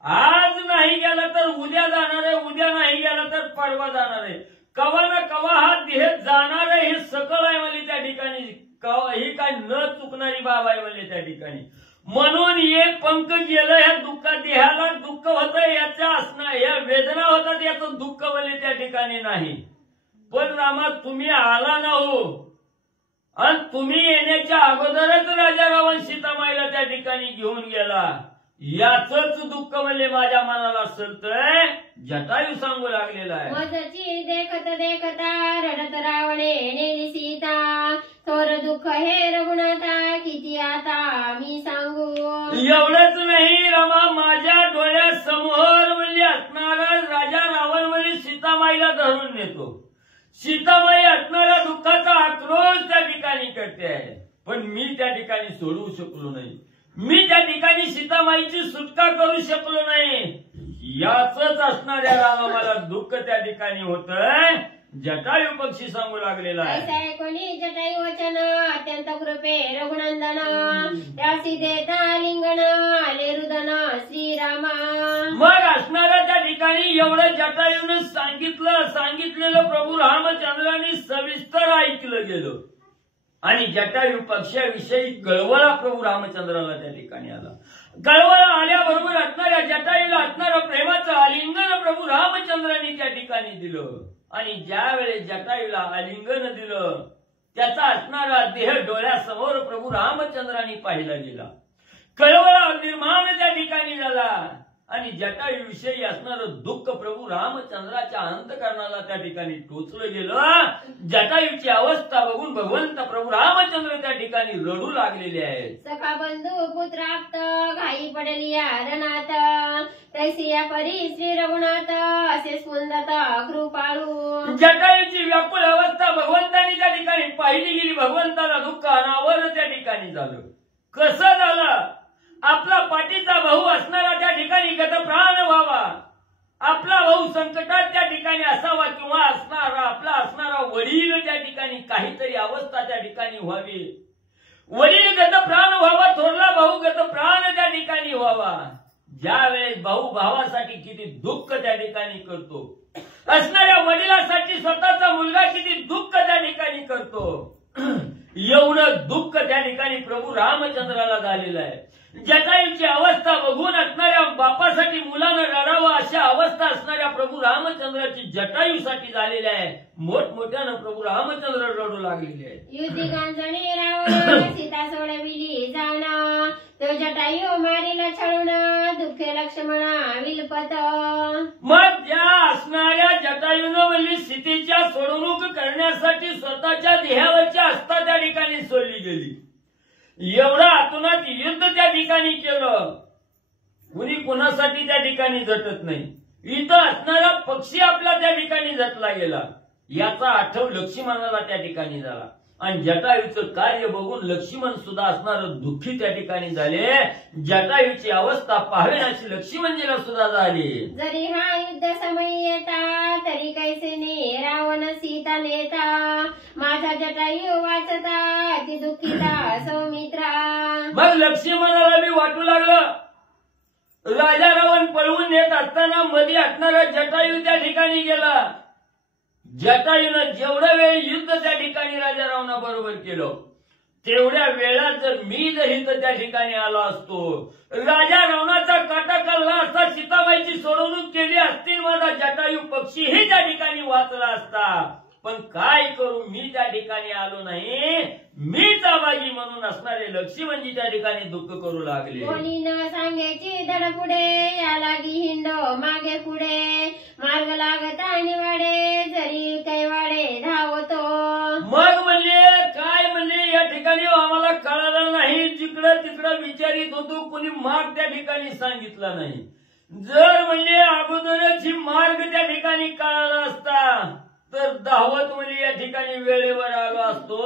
आज नाही गेला तर उद्या जाणार आहे, उद्या नाही गेला तर परवा जाणार आहे. कवा ना कवा हा देह जाणार आहे हे सकल आहे म्हणजे त्या ठिकाणी. ही काय न चुकणारी बाब आहे म्हणजे त्या ठिकाणी. म्हणून हे पंख गेलं ह्या दुःखा देहाला दुःख होतं याच्या असणार, या वेदना होतात याचं दुःख म्हणजे त्या ठिकाणी नाही. पण रामा तुम्ही आला ना हो, आणि तुम्ही येण्याच्या अगोदरच राजा रावण सीतामाईला त्या ठिकाणी घेऊन गेला याच दुःख म्हणजे माझ्या मनाला सलतंय. जटायू सांगू लागलेला आहे. मजची देखत देखता रडत रावणे नेली सीता थोर दुःख हे रघुनाथा किती आता मी सांगू. एवढंच नाही रामा, माझ्या डोळ्यासमोर म्हणजे असणारा राजा रावण म्हणजे सीतामाईला धरून नेतो. सीतामाई असणाऱ्या दुःखाचा आक्रोश त्या ठिकाणी करते आहे, पण मी त्या ठिकाणी सोडवू शकलो नाही. मी त्या ठिकाणी सीतामाईची सुटका करू शकलो नाही. याच असणाऱ्या रामा मला दुःख त्या ठिकाणी होतंय. जटायू पक्षी सांगू लागलेला आहे. कोणी जटायू वचन अत्यंत कृपे रघुनंदन त्यासी देता लिंगण आले रुदन श्रीरामा. मग असणाऱ्या त्या ठिकाणी एवढं जटायूने सांगितलेलं प्रभू रामचंद्रांनी सविस्तर ऐकलं गेलं आणि जटायू पक्षाविषयी कळवळा प्रभू रामचंद्राला त्या ठिकाणी आला. कळवळा आल्याबरोबर असणाऱ्या जटायूला असणारं प्रेमाचं आलिंगन प्रभू रामचंद्रांनी त्या ठिकाणी दिलं. आणि ज्या वेळेस जटायूला आलिंगन दिलं त्याचा असणारा देह डोळ्यासमोर प्रभू रामचंद्रांनी पाहिला गेला. कळवळा निर्माण त्या ठिकाणी झाला आणि जटायूविषयी असणारं दुःख प्रभू रामचंद्राच्या अंतःकरणाला त्या ठिकाणी टोचलं गेलं. जटायूची अवस्था बघून भगवंत प्रभू रामचंद्र त्या ठिकाणी रडू लागलेले आहेत. सखा बंधू पुत्राप्त घाई पडली रणात तैसिया परी श्री रघुनाथ असे स्पंदत कृपाळू. जटायूची व्याकुल अवस्था भगवंतानी त्या ठिकाणी पाहिली गेली. भगवंताला दुःख अनावर त्या ठिकाणी झालं. कसं झालं? आपला पाठीचा भाऊ असणारा त्या ठिकाणी गतप्राण व्हावा, आपला भाऊ संकटात त्या ठिकाणी असावा किंवा आपला असणारा वडील त्या ठिकाणी काहीतरी अवस्था त्या ठिकाणी व्हावी. वडील गतप्राण व्हावा, थोरला भाऊ गतप्राण त्या ठिकाणी व्हावा. ज्या वेळेस भाऊ भावासाठी किती दुःख त्या ठिकाणी करतो, असणाऱ्या वडिलासाठी स्वतःचा मुलगा किती दुःख त्या ठिकाणी करतो, एवढं दुःख त्या ठिकाणी प्रभू रामचंद्राला झालेलं आहे. जटायूची अवस्था बघून असणाऱ्या बापासाठी मुलानं रडावं अशा अवस्था असणाऱ्या प्रभू रामचंद्राची जटायूसाठी झालेली आहे. मोठमोठ्यानं प्रभू रामचंद्र रडू लागलेले आहे. युद्धी गांजणी रावण सीता सोडविली जाण तो जटायू मारीला छळून दुःखे लक्ष्मणा विलपत. मग त्या असणाऱ्या जटायूनं म्हणजे सीतेच्या सोडवणूक करण्यासाठी स्वतःच्या देहावरच्या हस्ता त्या ठिकाणी सोडली गेली। एवढं आतुनात युद्ध त्या ठिकाणी केलं, कुणी कुणासाठी त्या ठिकाणी झटत नाही। इथं असणारा पक्षी आपला त्या ठिकाणी झटला गेला, याचा आठव लक्ष्मणाला त्या ठिकाणी झाला। आणि जटायूचं कार्य बघून लक्ष्मण सुद्धा असणार दुःखी त्या ठिकाणी झाले। जटायूची अवस्था पाहण्याची लक्ष्मणजीला सुद्धा झाली। जरी हा युद्ध समय येता तरी कैसे ने रावण सीता नेता, माझा जटायू वाचता अति दुःखिता सौमित्रा। मग लक्ष्मणाला बी वाटू लागलं, राजा रावण पळवून नेत असताना मध्ये असणारा जटायू त्या ठिकाणी गेला। जटायूनं जेवढा वेळ युद्ध त्या ठिकाणी राजा रावणाबरोबर केलं, तेवढ्या वेळात जर मी जर इथं त्या ठिकाणी आलो असतो, राजा रावणाचा काटा काढला असता, सीताबाईची सोडवणूक केली असती, माझा जटायू पक्षीही त्या ठिकाणी वाचला असता। पण काय करू, मी त्या ठिकाणी आलो नाही, मीच अभागी म्हणून असणारे लक्ष्मणजी त्या ठिकाणी दुःख करू लागले। कोणी न सांगायची धड पुढे, या लागी हिंडो मागे पुढे, मार्ग लागता निवाडे जरी कैवाडे धावतो। मग म्हणजे काय म्हणजे या ठिकाणी आम्हाला कळालं नाही, जिकडं तिकडं विचारित होतो, कोणी मार्ग त्या ठिकाणी सांगितला नाही। जर म्हणजे अगोदरच ही मार्ग त्या ठिकाणी कळाला असता तर धावत म्हणजे या ठिकाणी वेळेवर आलो असतो,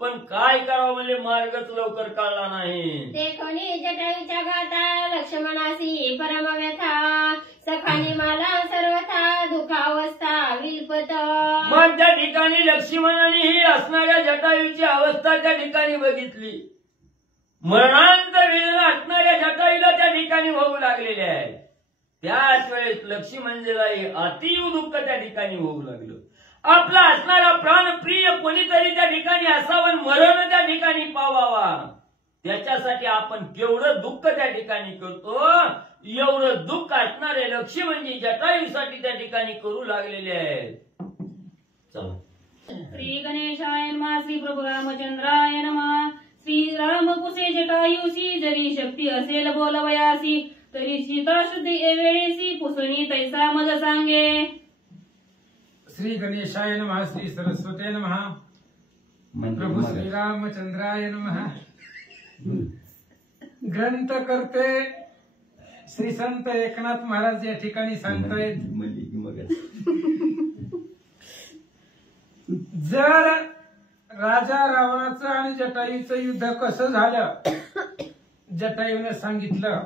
पण काय करावं म्हणजे मार्गच लवकर कळला नाही। देखोनी जटायूच्या गाता लक्ष्मणासी परम व्यथा, सखानी मला सर्वथा दुःखावस्था विलपत। मग त्या ठिकाणी लक्ष्मणाने ही असणाऱ्या जटायूची अवस्था त्या ठिकाणी बघितली, मरणांत वेदना असणाऱ्या जटायूला त्या ठिकाणी होऊ लागलेले आहे। त्याच वेळेस लक्ष्मणजीलाही अतीव दुःख त्या ठिकाणी होऊ लागलं। आपला असणारा प्राणप्रिय कोणीतरी त्या ठिकाणी असावं, मरण त्या ठिकाणी पावावा, त्याच्यासाठी आपण केवढं दुःख त्या ठिकाणी करतो, एवढं दुःख असणारे लक्ष्मणजी जटायूसाठी त्या ठिकाणी करू लागलेले आहेत। चला, श्री गणेशाय नमः, श्री प्रभू रामचंद्राय नमः। श्री राम कुसे जटायूसी, जरी शक्ती असेल बोलवयासी, तरी सीता शुद्धी एवेळेसी, पुसणी तैसा मज सांगे। श्री गणेशाय नमः, श्री सरस्वते नमः, प्रभू श्री रामचंद्राय नमः। ग्रंथ करते श्री संत एकनाथ महाराज या ठिकाणी सांगतायत, जर राजा रावणाचं आणि जटायूचं युद्ध कसं झालं, जटायूने सांगितलं।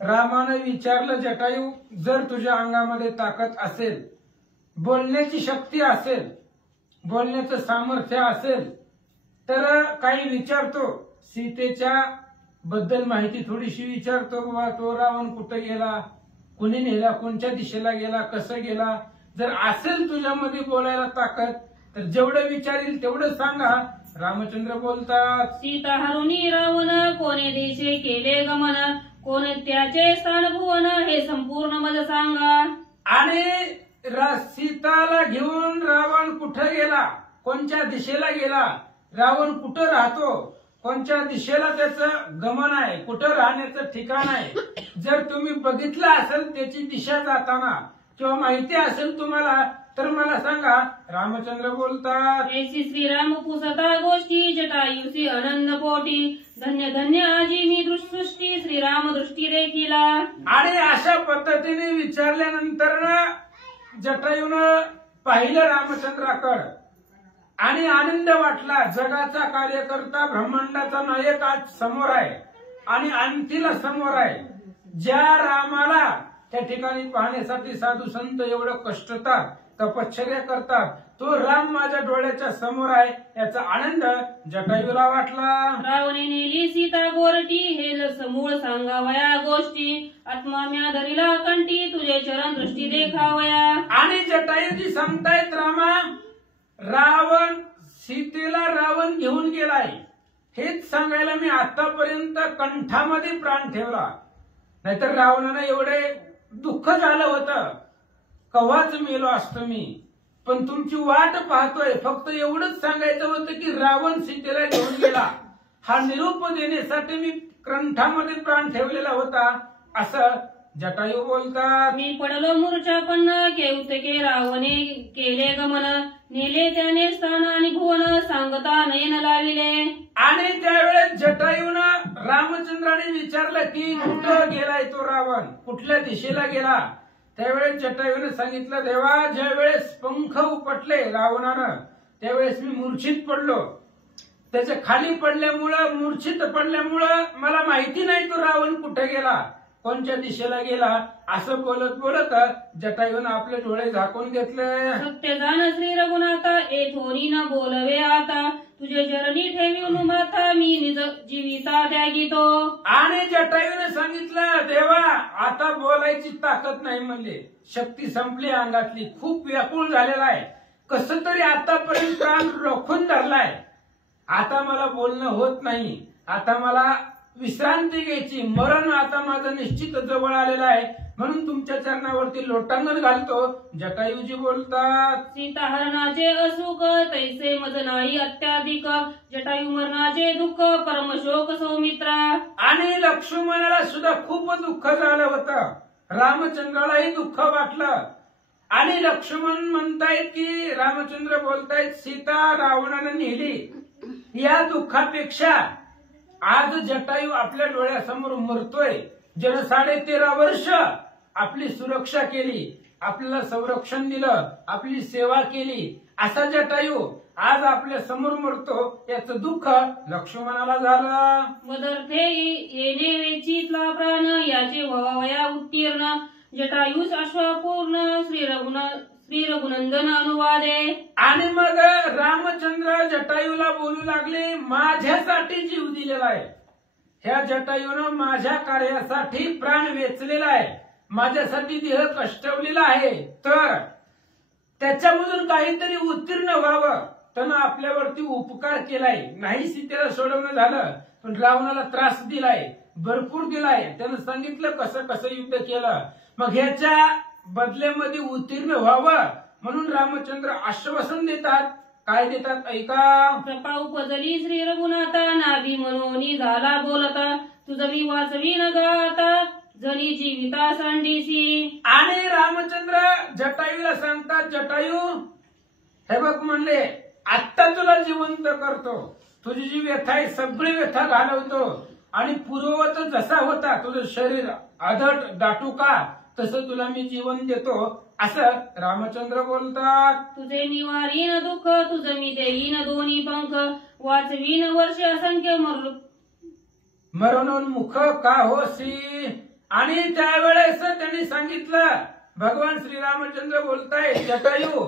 रामाने विचारलं, जटायू जर तुझ्या अंगामध्ये ताकद असेल, बोलण्याची शक्ती असेल, बोलण्याचं सामर्थ्य असेल, तर काही विचारतो, सीतेच्या बद्दल माहिती थोडीशी विचारतो। बाबा तो रावण कुठं गेला, कुणी नेला, कोणत्या दिशेला गेला, कसं गेला, जर असेल तुझ्यामध्ये बोलायला ताकद तर जेवढं विचारील तेवढं सांगा। रामचंद्र बोलतात, सीता हरुणी रावण, कोणे देशे केले गमन, कोण त्याचे स्थान भुवन, हे संपूर्ण मज सांगा। आणि सीताला घेऊन रावण कुठं गेला, कोणत्या दिशेला गेला, रावण कुठं राहतो, कोणत्या दिशेला त्याचं गमन आहे, कुठं राहण्याचं ठिकाण आहे, जर तुम्ही बघितलं असेल त्याची दिशा जाताना किंवा माहिती असेल तुम्हाला तर मला सांगा। रामचंद्र बोलतात, ऐसी श्रीराम पुसता गोष्टी, जटायूसी आनंद पोटी, धन्य धन्य आजी मी दृष्टी, श्रीराम दृष्टी देखीला। आणि अशा पद्धतीने विचारल्यानंतर जटायूनं पाहिलं रामचंद्राकडं आणि आनंद वाटला। जगाचा कार्यकर्ता, ब्रह्मांडाचा नायक आज समोर आहे आणि अंतीला समोर आहे। ज्या रामाला त्या ठिकाणी पाहण्यासाठी साधू संत एवढं कष्टतात, तपश्चर्या करतात, तो राम माझ्या डोळ्याच्या समोर आहे, याचा आनंद जटायूला वाटला। रावणे नेली सीता गोरटी, हे समूळ सांगावया गोष्टी, आत्मा म्या धरिला कंठी, तुझे चरण दृष्टी देखावया। आणि जटायूजी सांगतायत, रामा रावण सीतेला रावण घेऊन गेलाय, हेच सांगायला मी आतापर्यंत कंठामध्ये प्राण ठेवला, नाहीतर रावणानं एवढे दुःख झालं होतं, कव्हाच मेलो असतो मी, पण तुमची वाट पाहतोय, फक्त एवढंच सांगायचं होतं की रावण सीतेला घेऊन गेला, हा निरोप देण्यासाठी मी कंठामध्ये प्राण ठेवलेला होता, असं जटायू बोलतात, मी पडलो मूर्छा पण केवतके रावणे केले गमन, नेले त्याने स्थान आणि भुवन, सांगता नयन लाविले. आणि त्यावेळेस जटायूनं रामचंद्राने विचारलं की कुठं गेलाय तो रावण, कुठल्या दिशेला गेला. त्यावेळेस जटायूने सांगितलं, देवा ज्या वेळेस पंख उपटले रावणानं त्यावेळेस मी मूर्छित पडलो. त्याच्या खाली पडल्यामुळं, मूर्छित पडल्यामुळं मला माहिती नाही तो रावण कुठे गेला, कोणत्या दिशेला गेला. असं बोलत बोलत जटायूनं आपले डोळे झाकून घेतले. सत्य जाण श्री रघुनाथा, येथोनी न बोलवे आता, तुझे चरणी ठेवी माथा, मी निज जीविता त्यागितो. आणि जटायूने सांगितलं, देवा आता बोलायची ताकद नाही म्हणले, शक्ती संपली अंगातली, खूप व्याकुळ झालेला आहे, कसं तरी आतापर्यंत प्राण रोखून धरलाय, आता मला बोलणं होत नाही, आता मला विश्रांती घ्यायची, मरण आता माझं निश्चित जवळ आलेलं आहे, म्हणून तुमच्या चरणावरती लोटांगण घालतो. जटायूजी बोलतात, सीताहरणाचे असुख तैसे मज नाही अत्याधिक, जटायू मरणाचे दुःख परमशोक सौमित्रा. आणि लक्ष्मणाला सुद्धा खूप दुःख झालं होतं, रामचंद्रालाही दुःख वाटलं. आणि लक्ष्मण म्हणतायत की रामचंद्र बोलतायत, सीता रावणानं नेली, या दुःखापेक्षा आज जटायू आपल्या डोळ्यासमोर मरतोय, ज्यानं 13.5 वर्ष आपली सुरक्षा केली, आपल्याला संरक्षण दिलं, आपली सेवा केली, असा जटायू आज आपल्या समोर मरतो, याचं दुःख लक्ष्मणाला झालं. मदर्थे येणे वेचितला प्राण, याचे वया उत्तीर्ण, जटायूस अश्वापूर्ण, श्री रघुनंदन अनुवादे. आणि मग रामचंद्र जटायूला बोलू लागले, माझ्यासाठी जीव दिलेला आहे, ह्या जटायूनं माझ्या कार्यासाठी प्राण वेचलेला आहे, माझ्यासाठी देह कष्टवलेला आहे, तर त्याच्यामधून काहीतरी उत्तीर्ण व्हावं, त्यानं आपल्यावरती उपकार केलाय. नाही सीतेला सोडवणं झालं, पण रावणाला त्रास दिलाय, भरपूर दिलाय. त्यानं सांगितलं कसं कसं युद्ध केलं, मग ह्याच्या बदल्यामध्ये उत्तीर्ण व्हावं म्हणून रामचंद्र आश्वासन देतात. काय देतात ऐका, कृपा उपजली श्री रघुनाथा, नाभी मनोनी झाला बोलता, तुझं मी वाचवी न गाता, जनी जीविता सांडीसी. आणि रामचंद्र जटायूला सांगतात, जटायू हे बघ म्हणले, आत्ता तुला जिवंत करतो, तुझी जी व्यथा आहे सगळी व्यथा घालवतो, आणि पूर्ववत जसा होता तुझं शरीर आधट दाटू का तसं तुला मी जीवन देतो, असं रामचंद्र बोलतात. तुझे निवारीन दुःख, तुझं मी देईन दोन्ही पंख, वाचवीन वर्ष असंख्य मरणोन्मुख का होसी. आणि त्यावेळेस त्यांनी सांगितलं, भगवान श्रीरामचंद्र बोलताय, जटायू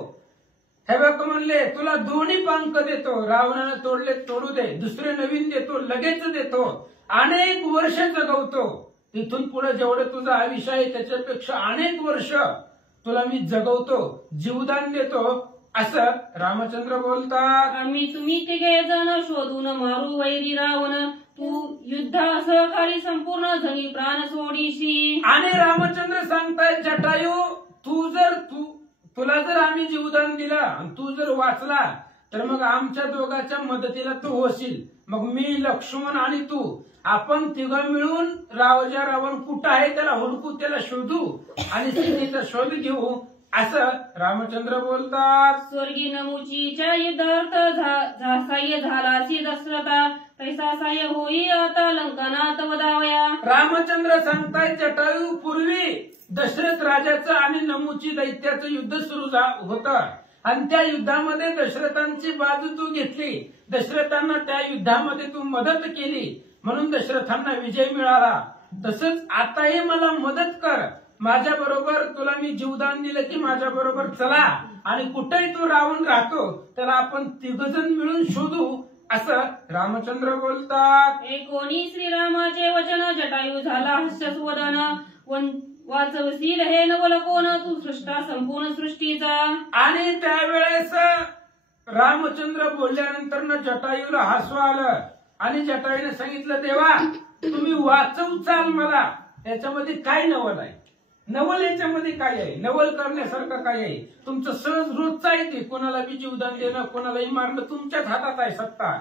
हे बघ म्हणले, तुला दोन्ही पंख देतो, रावणानं तोडले तोडू दे, दुसरे नवीन देतो, लगेच देतो, अनेक वर्ष जगवतो, तिथून पुढे जेवढं तुझं आयुष्य आहे त्याच्यापेक्षा अनेक वर्ष तुला मी जगवतो, जीवदान देतो, असं रामचंद्र बोलतात. आम्ही तुम्ही तिघे जण शोधून मारू वैरी रावण, तू युद्धा सहकारी संपूर्ण झनी प्राण सोडीशी. आणि रामचंद्र सांगतायत, जटायू तुला जर आम्ही जीवदान दिलं आणि तू जर वाचला तर मग आमच्या दोघांच्या मदतीला तू होशील, मग मी लक्ष्मण आणि तू आपण तिघं मिळून रावण कुठं आहे त्याला हुडकू, त्याला शोधू आणि सीतेचा शोध घेऊ, असं रामचंद्र बोलतात. स्वर्गी नमुचीच्या युद्धार्थ साह्य झालासी दशरथा, तैसा साह्य होई आता लंकनात वदावया. रामचंद्र सांगतायत, जटायू पूर्वी दशरथ राजाचं आणि नमुची दैत्याचं युद्ध सुरू होतं, आणि त्या युद्धामध्ये दशरथांची बाजू तू घेतली, दशरथांना त्या युद्धामध्ये तू मदत केली, म्हणून दशरथांना विजय मिळाला. तसंच आताही मला मदत कर, माझ्या बरोबर तुला मी जीवदान दिलं की माझ्या बरोबर चला, आणि कुठेही तू रावण राहतो त्याला आपण तिघजण मिळून शोधू, असं रामचंद्र बोलतात. एकोणी श्रीरामाचे वचन, जटायू झाला हास्यस्वदन, वाचवशील हे नवल कोण, तू सृष्टा संपूर्ण सृष्टीचा. आणि त्यावेळेस रामचंद्र बोलल्यानंतर जटायूला हसू आलं, आणि जटायूने सांगितलं, देवा तुम्ही वाचवचाल मला, त्याच्यामध्ये काय नवल आहे, नवल याच्यामध्ये काय आहे, नवल करण्यासारखं काय आहे, तुमचं सहज रोजचं आहे ते, कोणाला बी जीवदान देणं, कोणालाही मारणं तुमच्याच हातात आहे सत्ता,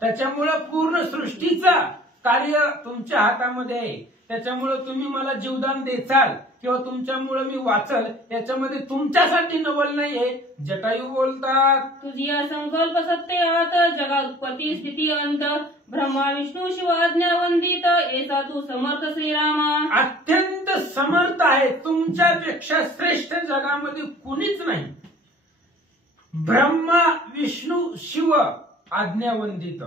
त्याच्यामुळं पूर्ण सृष्टीचा कार्य तुमच्या हातामध्ये आहे, त्याच्यामुळे तुम्ही मला जीवदान देचाल किंवा तुमच्यामुळे मी वाचल, याच्यामध्ये तुमच्यासाठी नवल नाहीये. जटायू बोलतात, तुझी असंकल्प सत्य आत जगात उत्पत्ती स्थिती अंत ब्रह्मा विष्णू शिव आज्ञा वंदित ऐसा तू समर्थ श्रीरामा. अत्यंत समर्थ आहे, तुमच्यापेक्षा श्रेष्ठ जगामध्ये कुणीच नाही. ब्रह्मा विष्णू शिव आज्ञावंदित,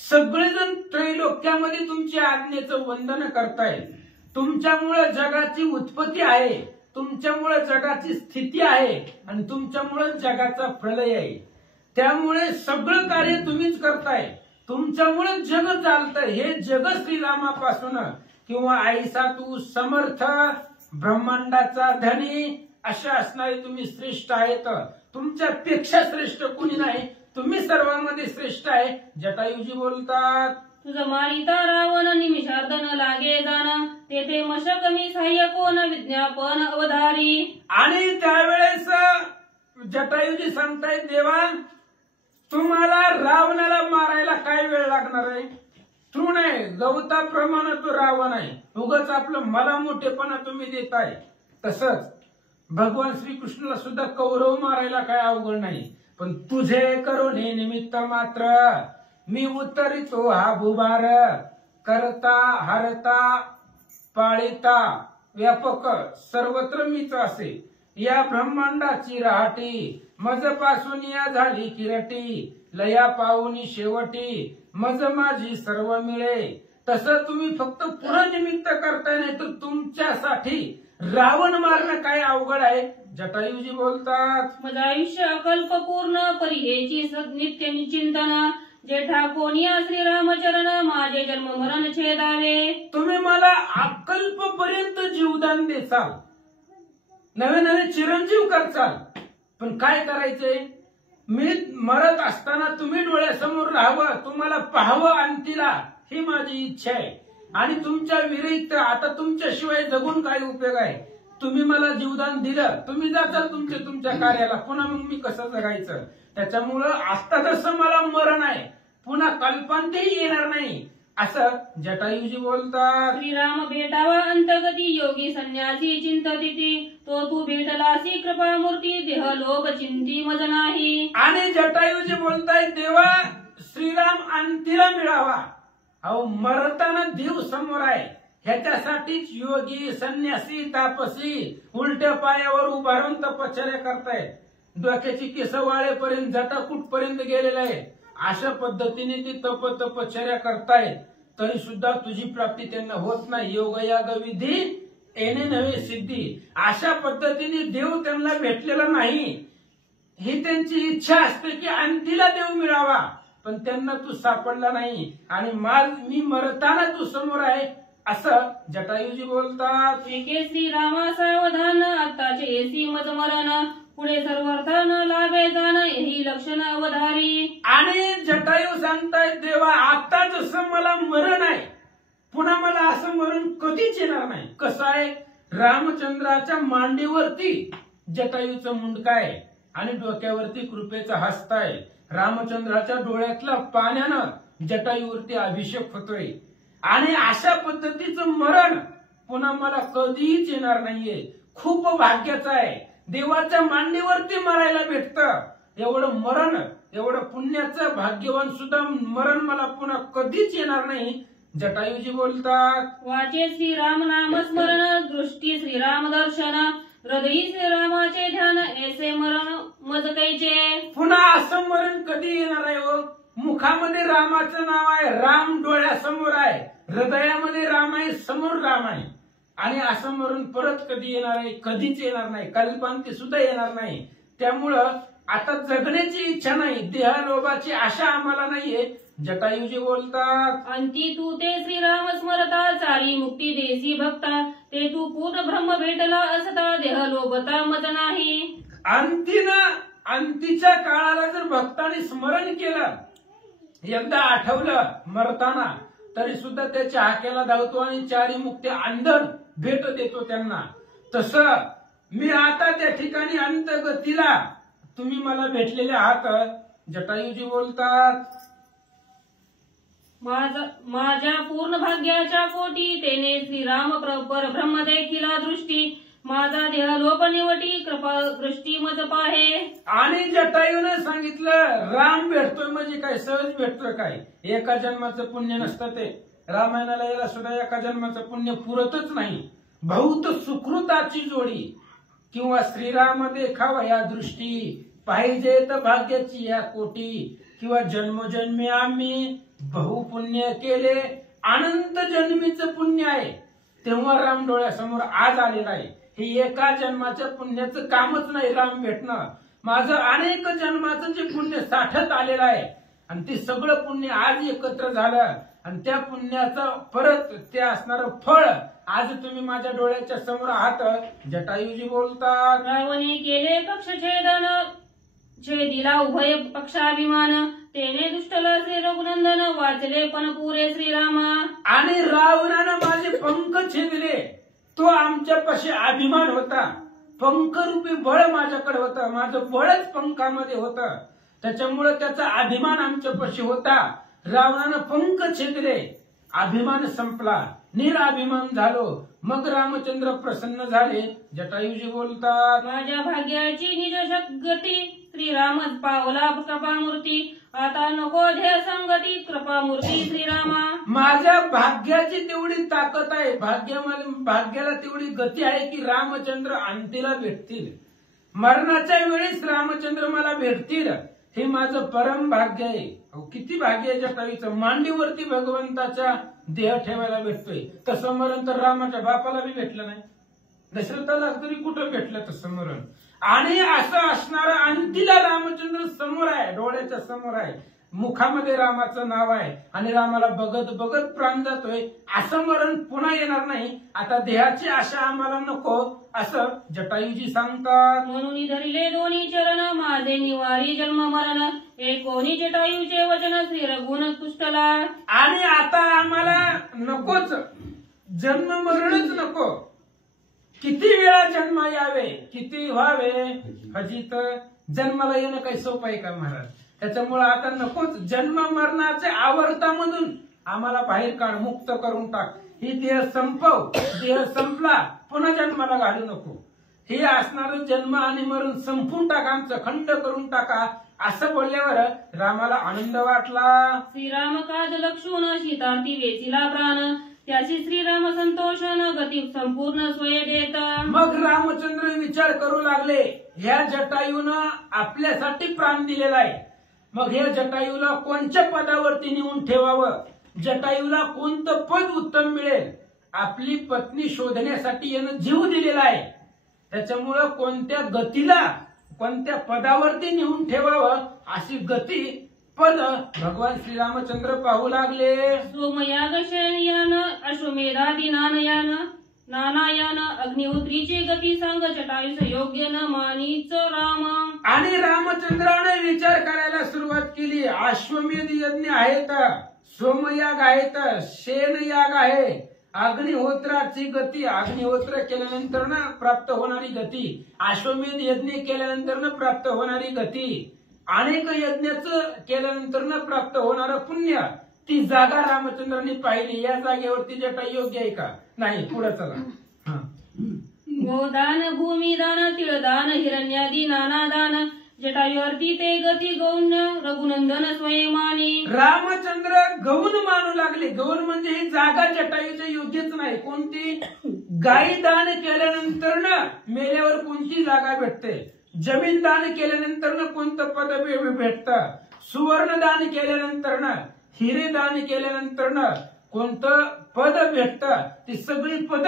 सगळेजण त्रैलोक्यामध्ये तुमच्या आज्ञेचं वंदन करतायत. तुमच्यामुळे जगाची उत्पत्ती आहे, तुमच्यामुळे जगाची स्थिती आहे आणि तुमच्यामुळे जगाचा प्रलय आहे. त्यामुळे सगळं कार्य तुम्हीच करताय, तुमच्यामुळे जग चालतंय. हे जग श्रीरामापासून किंवा आईसा तू समर्थ ब्रह्मांडाचा धनी अशा असणारे तुम्ही श्रेष्ठ आहेत. तुमच्यापेक्षा श्रेष्ठ कुणी नाही, तुम्ही सर्वांमध्ये श्रेष्ठ आहे. जटायूजी बोलतात, तुझं मारिता रावण निमिषार्थ न लागे जाण तेथे मशक मी सहाय्य कोण विज्ञापन अवधारी. आणि त्यावेळेस जटायूजी सांगतायत, देवा तुम्हाला रावणाला मारायला काय वेळ लागणार आहे? तृण आहे, गवताप्रमाणे तो रावण आहे, उगाच आपलं मला मोठेपणा तुम्ही देताय. तसंच भगवान श्रीकृष्णाला सुद्धा कौरव मारायला काय अवघड नाही, पण तुझे करुणे निमित्त मात्र मी उतरितो हा भुभार. करता हरता पाळिता व्यापक सर्वत्र मीच असे, या ब्रह्मांडाची राहटी मजपासून या झाली किरटी. लया पाहुनी शेवटी मज माझी सर्व मिळे. तसं तुम्ही फक्त पुरनिमित्त करताय, नाही तर तुमच्यासाठी रावण मारणं काय अवघड आहे. जटायूजी बोलतात, माझं आयुष्य अकल्प पूर्ण परी हेची नित्य चिंतन जेठा कोणिया श्रीरामचरण माझे जन्म मरण छेदावे. तुम्ही मला अकल्पपर्यंत जीवदान देचाल, नवे नवे चिरंजीव करचाल, पण काय करायचंय? मी मरत असताना तुम्ही डोळ्यासमोर राहावं, तुम्हाला पाहावं अंतीला, ही माझी इच्छा आहे. आणि तुमच्या विरहित आता तुमच्याशिवाय जगून काय उपयोग आहे? तुम्ही मला जीवदान दिलं, तुम्ही जाचाल तुमच्या कार्याला, पुन्हा मग मी कसं जगायचं? त्याच्यामुळं आता जसं मला मरण आहे, पुन्हा कल्पांतही येणार नाही, असं जटायूजी बोलतात. श्रीराम भेटावा अंतगती योगी संन्यासी चिंतती तो तू भेटलासी कृपामूर्ती देह लोक चिंती मज नाही. आणि जटायूजी बोलतायत, देवा श्रीराम अंतीला मिळावा. अहो मरताना देव समोर आहे, ह्याच्यासाठीच योगी संन्यासी तापसी उलट्या पायावर उभारून तपश्चर्या करतायत. डोक्याची केस वाळेपर्यंत जटा कुठपर्यंत गेलेला आहे, अशा पद्धतीने ते तपश्चर्या करतायत, तरी सुद्धा तुझी प्राप्ती त्यांना होत नाही. योगयाग विधी येणे नव्हे सिद्धी. अशा पद्धतीने देव त्यांना भेटलेला नाही. ही त्यांची इच्छा असते की अंतीला देव मिळावा, पण त्यांना तू सापडला नाही आणि मी मरताना तू समोर आहे, असं जटायूजी बोलतात. एके श्रीरामा सावधान आत्ताचे एसी मज मरण पुढे सर्वार्थान लाभे जाण ही लक्षण अवधारी. आणि जटायू सांगतायत, देवा आता जसं मला मरण आहे, पुन्हा मला असं मरण कधीच येणार नाही. कसं आहे? रामचंद्राच्या मांडीवरती जटायूचं मुंडक आहे आणि डोक्यावरती कृपेचा हस्त आहे. रामचंद्राच्या डोळ्यातल्या पाण्यानं जटायूवरती अभिषेक होतोय आणि अशा पद्धतीचं मरण पुन्हा मला कधीच येणार नाहीये. खूप भाग्याचं आहे, देवाच्या मांडीवरती मरायला भेटतं. एवढं मरण, एवढं पुण्याचं भाग्यवान सुद्धा मरण मला पुन्हा कधीच येणार नाही. जटायूजी बोलतात, वाचे श्रीराम नाम स्मरण दृष्टी श्रीराम दर्शन हृदयी श्रीरामाचे ध्यान ऐसे मरण मज कैचे. पुन्हा असं मरण कधी येणार आहे हो? मुखामध्ये रामाचं नाव आहे, राम डोळ्यासमोर आहे, हृदयामध्ये राम आहे, समोर राम आहे, आणि असं मरण परत कधी येणार आहे? कधीच येणार नाही, कल्पांती सुद्धा येणार नाही. त्यामुळं आता जगण्याची इच्छा नाही, देहलोभाची आशा आम्हाला नाहीये. जटायूजी बोलतात, अंती तू ते श्रीराम स्मरता चारी मुक्ती देसी भक्ता ते तू पूर्ण ब्रह्म भेटला असता देह लोभता मज नाही. अंतीच्या काळाला जर भक्तांनी स्मरण केलं, एकदा आठवलं मरताना, तरी सुद्धा त्याच्या हाकेला धावतो आणि चारी मुक्ती अंधन भेट देतो त्यांना. तसं मी आता त्या ठिकाणी अंतगतीला तुम्ही मला भेटलेले आहात. जटायूजी बोलतात, माझ्या पूर्ण भाग्याच्या कोटी तेने श्रीराम परब्रह्म देखील दृष्टी माझा देह लोपनिवटी कृपा दृष्टी मज पाहे. आणि जटायूने सांगितलं राम भेटतोय म्हणजे काय सहज भेटतोय काय, एका जन्माचं पुण्य नसतं ते. रामायणाला याला सुद्धा एका जन्माचं पुण्य पुरतच नाही. बहुत सुकृताची जोडी किंवा श्रीराम देखावा या दृष्टी पाहिजे तर भाग्याची या कोटी किंवा जन्मोजन्मी आम्ही बहुपुण्य केले अनंत जन्मीचं पुण्य आहे तेव्हा राम डोळ्यासमोर आज आलेला आहे. हे एका जन्माच्या पुण्याचं कामच नाही राम भेटणं. माझं अनेक जन्माचं जे पुण्य साठत आलेलं आहे आणि ते सगळं पुण्य आज एकत्र झालं आणि त्या पुण्याचं परत ते असणारं फळ आज तुम्ही माझ्या डोळ्याच्या समोर आहात. जटायूजी बोलतात, रावणे केले पक्ष छेदिला उभय पक्षाभिमान तेने दुष्टला श्री रघुनंदन वाचले पण पुरे श्रीरामा. आणि रावणानं माझे पंख छेदले, तो आमच्यापाशी अभिमान होता. पंखरूपी बळ माझ्याकडे होतं, माझं बळच पंखामध्ये होतं, त्याच्यामुळे त्याचा अभिमान आमच्यापाशी होता. रावणानं पंख छेदले, अभिमान संपला, निराभिमान झालो. मग रामचंद्र प्रसन्न झाले. जटायूजी बोलतात, माझ्या भाग्याची निज गती श्रीरामच पावला कृपामूर्ती आता नको ध्येय संगती कृपामूर्ती श्रीरामा. माझ्या भाग्याची तेवढी ताकद आहे, भाग्याला तेवढी गती आहे की रामचंद्र अंतीला भेटतील. मरणाच्या वेळेस रामचंद्र मला भेटतील, हे माझं परम भाग्य आहे. किती भाग्य आहे जटायूचं, मांडीवरती भगवंताच्या देह ठेवायला भेटतोय. तसं मरण तर रामाच्या बापाला बी भेटलं नाही, दशरथाला तरी कुठं भेटलं तसं मरण. आणि असं असणारा अंतीला रामचंद्र समोर आहे, डोळ्याच्या समोर आहे, मुखामध्ये रामाचं नाव आहे आणि रामाला बघत बघत प्राण जातोय. असं मरण पुन्हा येणार नाही, आता देहाची आशा आम्हाला नको असं जटायूजी सांगतात. म्हणून धरिले दोन्ही चरण माझे निवारी जन्म मरण एकोणी जटायूचे वचन श्री रघुन तुष्टला. आणि आता आम्हाला नकोच, जन्म मरणच नको. किती वेळा जन्म यावे, किती व्हावे, हजित जन्माला येणं काही सोपं आहे का महाराज? त्याच्यामुळे आता नकोच, जन्म मरणाच्या आवर्तामधून आम्हाला बाहेर काढ, मुक्त करून टाक. ही देह संपव, देह संपला पुन्हा जन्माला घालू नको. हे असणारं जन्म आणि मरण संपून टाका, आमचं खंड करून टाका. असं बोलल्यावर रामाला आनंद वाटला. श्रीराम काज लक्षून सीतांती वेचिला प्राण त्याची श्रीराम संतोषन गती संपूर्ण सोय देत. मग रामचंद्र विचार करू लागले, ह्या जटायूनं आपल्यासाठी प्राण दिलेला आहे, मग ह्या जटायूला कोणत्या पदावरती नेऊन ठेवावं, जटायूला कोणतं पद उत्तम मिळेल. आपली पत्नी शोधण्यासाठी यानं जीव दिलेला आहे, त्याच्यामुळं कोणत्या गतीला कोणत्या पदावरती नेऊन ठेवावं अशी गती पद भगवान श्रीरामचंद्र पाहू लागले. सोमयाग शयनयान अश्वमेधादी नानयान नानायान अग्निहोत्रीची गती सांग जटायूस योग्य न मानीच राम. आणि रामचंद्राने विचार करायला सुरुवात केली. अश्वमेध यज्ञ आहेत, सोमयाग आहेत, शेनयाग आहे, अग्निहोत्राची गती, अग्निहोत्र केल्यानंतर ना प्राप्त होणारी गती, अश्वमेध यज्ञ केल्यानंतर ना प्राप्त होणारी गती, अनेक यज्ञाचं केल्यानंतर न प्राप्त होणारं पुण्य, ती जागा रामचंद्रांनी पाहिली. या जागेवरती जटायू योग्य आहे का? नाही. पुढे चला. गोदान भूमिदान तिळदान हिरण्यादी नाना दान जटायूवरती ते गती गौण रघुनंदन स्वयंमानी. रामचंद्र गौण मानू लागले. गौण म्हणजे ही जागा जटायूच्या योग्यच नाही. कोणती? गायी दान केल्यानंतर ना मेल्यावर कोणती जागा भेटते, जमीन दान केल्यानंतर कोणतं पद भेटतं, सुवर्ण दान केल्यानंतर हिरे दान केल्यानंतर कोणतं पद भेटतं, ती सगळी पद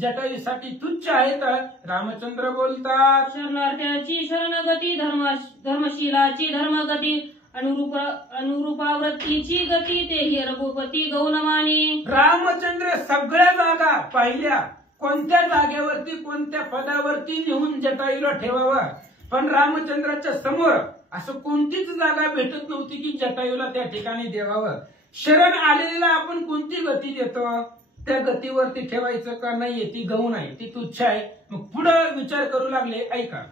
जटायूसाठी तुच्छ आहेत. रामचंद्र बोलतात, शरणार्थ्याची शरणगती धर्मशीलाची धर्मगती अनुरूपावृत्तीची गती तेही रघुपती गौणमानी. रामचंद्र सगळ्या जागा पाहिल्या, कोणत्या जागेवरती कोणत्या पदावरती नेऊन जटायूला ठेवावं, पण रामचंद्राच्या समोर असं कोणतीच जागा भेटत नव्हती की जटायूला त्या ठिकाणी देवावं. शरण आलेला आपण कोणती गती देतो, त्या गतीवरती ठेवायचं का नाहीये, ती गौण आहे, ती तुच्छ आहे. मग पुढे विचार करू लागले. ऐका.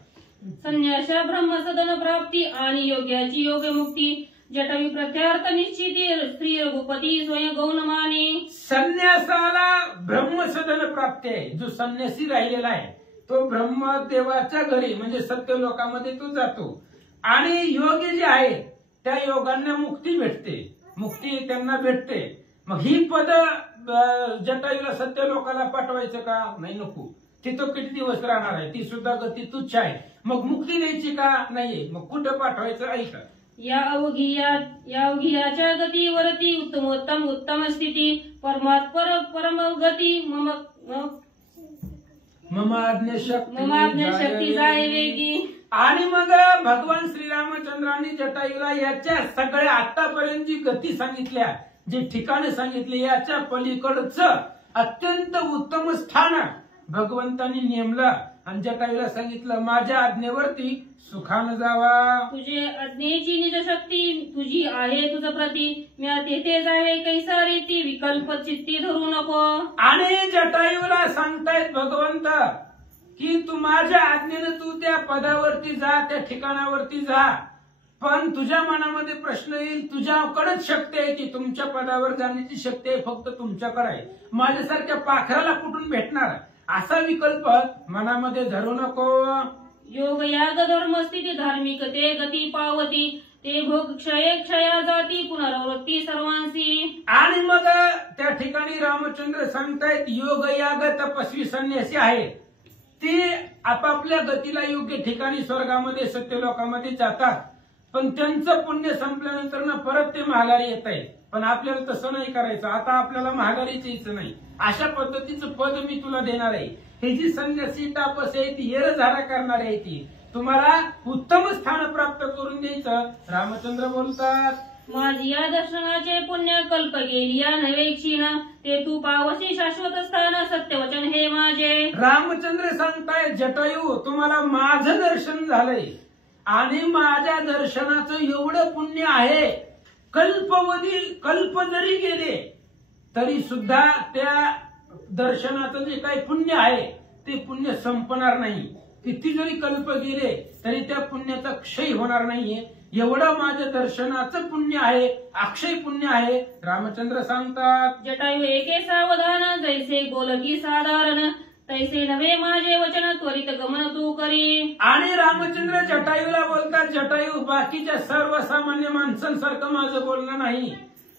संन्यासा ब्रह्मसदन प्राप्ती आणि योग्याची योग्य मुक्ती जटायू प्रत्यार्थ निश्चिती श्री रघुपती स्वयं गौण माने. संन्यासाला ब्रह्मसदन प्राप्ती आहे. जो संन्यासी राहिलेला आहे तो ब्रह्मदेवाच्या घरी म्हणजे सत्य लोकामध्ये तो जातो आणि योगी जे आहे त्या योगांना मुक्ती भेटते, मुक्ती त्यांना भेटते. मग ही पद जटायूला सत्य लोकाला पाठवायचं का? नाही, नको. ती तो किती दिवस राहणार आहे, ती सुद्धा गती तुच्छ आहे. मग मुक्ती द्यायची का? नाहीये. मग कुठं पाठवायचं? ऐका. या अवघियाच्या गतीवरती उत्तम स्थिती परम गती मम आज्ञाशक्ती जाय वेगी. आणि मग भगवान श्रीरामचंद्रांनी जटायूला याच्या सगळ्या आतापर्यंत जी गती सांगितल्या, जी ठिकाणे सांगितली, याच्या पलीकडचं अत्यंत उत्तम स्थान भगवंतांनी नेमलं आणि जटायूला सांगितलं माझ्या आज्ञेवरती सुखानं जावा. तुझे आज्ञेची निजशक्ती तुझी आहे तुझ प्रती, मी तेथे जावे कैसा रीती विकल्प चित्ती धरू नको. आणि जटायूला सांगतायत भगवंत की तू माझ्या आज्ञेनं तू त्या पदावरती जा, त्या ठिकाणावरती जा. पण तुझ्या मनामध्ये प्रश्न येईल, तुझ्याकडेच शक्ती आहे की तुमच्या पदावर जाण्याची शक्ती आहे फक्त तुमच्याकडे आहे. माझ्यासारख्या पाखराला कुठून भेटणार? असा विकल्प मनामध्ये धरू नको. योग याग धर्म स्थिती धार्मिकते गती पावती, ते भोग क्षया जाती पुनरावृत्ती सर्वांशी. आणि मग त्या ठिकाणी रामचंद्र सांगतायत योग याग तपस्वी संन्यासी आहे ते आपापल्या गतीला योग्य ठिकाणी स्वर्गामध्ये सत्यलोकामध्ये जातात. पण त्यांचं पुण्य संपल्यानंतर ना परत ते महागारी येत आहे. पण आपल्याला तसं नाही करायचं. आता आपल्याला महागारीच यायचं नाही. अशा पद्धतीचं पद मी तुला देणार आहे. हे जी संन्यासी तापस आहे ती येरझारा करणार आहे, ती तुम्हाला उत्तम स्थान प्राप्त करून द्यायचं. रामचंद्र बोलतात माझी या दर्शनाचे पुण्य कल्प गेली या नवे क्षीण, ते तू पावसी शाश्वत स्थान सत्यवचन हे माझे. रामचंद्र सांगताय जटायू तुम्हाला माझं दर्शन झालंय आणि माझ्या दर्शनाचं एवढं पुण्य आहे, कल्प जरी गेले तरी सुद्धा त्या दर्शनाचं जे काही पुण्य आहे ते पुण्य संपणार नाही. किती जरी कल्प गेले तरी त्या पुण्याचा क्षय होणार नाहीये. एवढं माझ्या दर्शनाचं पुण्य आहे, अक्षय पुण्य आहे. रामचंद्र सांगतात जटायू एके सावधान जैसे बोलकी साधारण, तैसे नवे माझे वचन त्वरित गमन तू करी. आणि रामचंद्र जटायूला बोलतात जटायू बाकीच्या सर्वसामान्य माणसांसारखं माझं बोलणं नाही,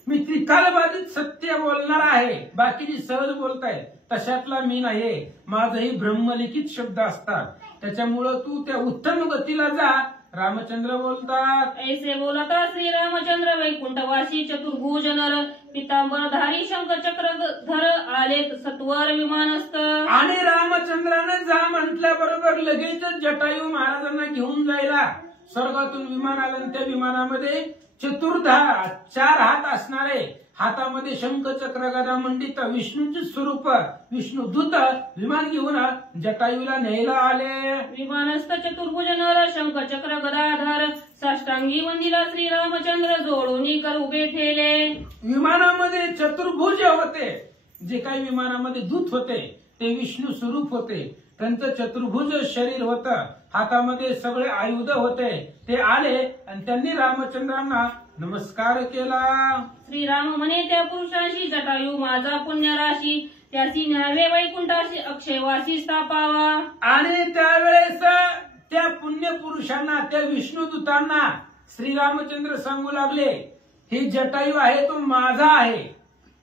मी त्रिकालबाधित सत्य बोलणार आहे. बाकीची सहज बोलतायत तशातला मी नाही. माझंही ब्रह्मलिखित शब्द असतात. त्याच्यामुळं तू त्या उत्तम गतीला जा. रामचंद्र बोलतात ऐसे बोलता श्रीरामचंद्र वैकुंठवासी चतुर्भुज नर, पितांबरधारी शंख चक्रधर आले सत्वर विमानस्थ. आणि रामचंद्रानं जा म्हटल्याबरोबर लगेचच जटायू महाराजांना घेऊन जायला स्वर्गातून विमान आलं. त्या विमानामध्ये चतुर्धार 4 हात असणारे, हातामध्ये शंख चक्र गदा मंडित विष्णूचे स्वरूप विष्णुदूत विमान घेऊन जटायूला न्यायला आले. विमानस्थ चतुर्भुज नर शंख चक्र गदाधर, साष्टांगी वंदिला श्रीरामचंद्र जोडून कर उभे ठेले. विमानामध्ये चतुर्भुज होते, जे काही विमानामध्ये दूत होते ते विष्णू स्वरूप होते. त्यांचं चतुर्भुज शरीर होतं, हातामध्ये सगळे आयुध होते. ते आले आणि त्यांनी रामचंद्रांना नमस्कार केला. श्रीराम म्हणे त्या पुरुषांशी जटायू माझा पुण्य राशी, त्याची न्यावे वैकुंठाशी अक्षयवासी स्थापावा. आणि त्यावेळेस त्या पुण्य पुरुषांना त्या विष्णुदूतांना श्रीरामचंद्र सांगू लागले हे जटायू आहे तो माझा आहे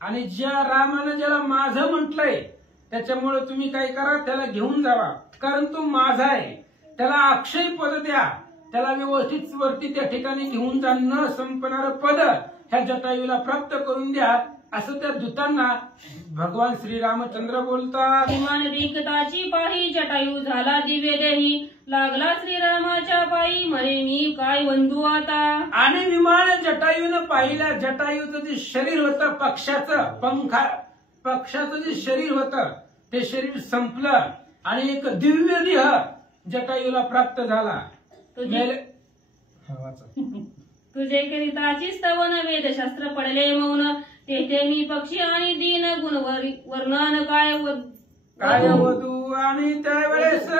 आणि ज्या रामानं ज्याला माझं म्हटलंय त्याच्यामुळे तुम्ही काय करा त्याला घेऊन जावा, कारण तो माझा आहे. त्याला अक्षय पद द्या, त्याला व्यवस्थित वरती त्या ठिकाणी घेऊन जा. न संपणारं पद ह्या जटायूला प्राप्त करून द्या असं त्या दूतांना भगवान श्रीरामचंद्र बोलतात. विमान देखताची पाही जटायू झाला दिव्य देही, लागला श्रीरामाच्या पायी म्हणे मी काय बंधू आता. आणि विमान जटायूनं पाहिलं. जटायूचं जे शरीर होतं पक्षाचं जे शरीर होतं ते शरीर संपलं आणि एक दिव्य देह जटायूला प्राप्त झाला. तुझे करिताची स्तवन वेदशास्त्र पडले मौन, तेथे मी पक्षी आणि दीन गुण वर्णन काय वधू. आणि त्यावेळेस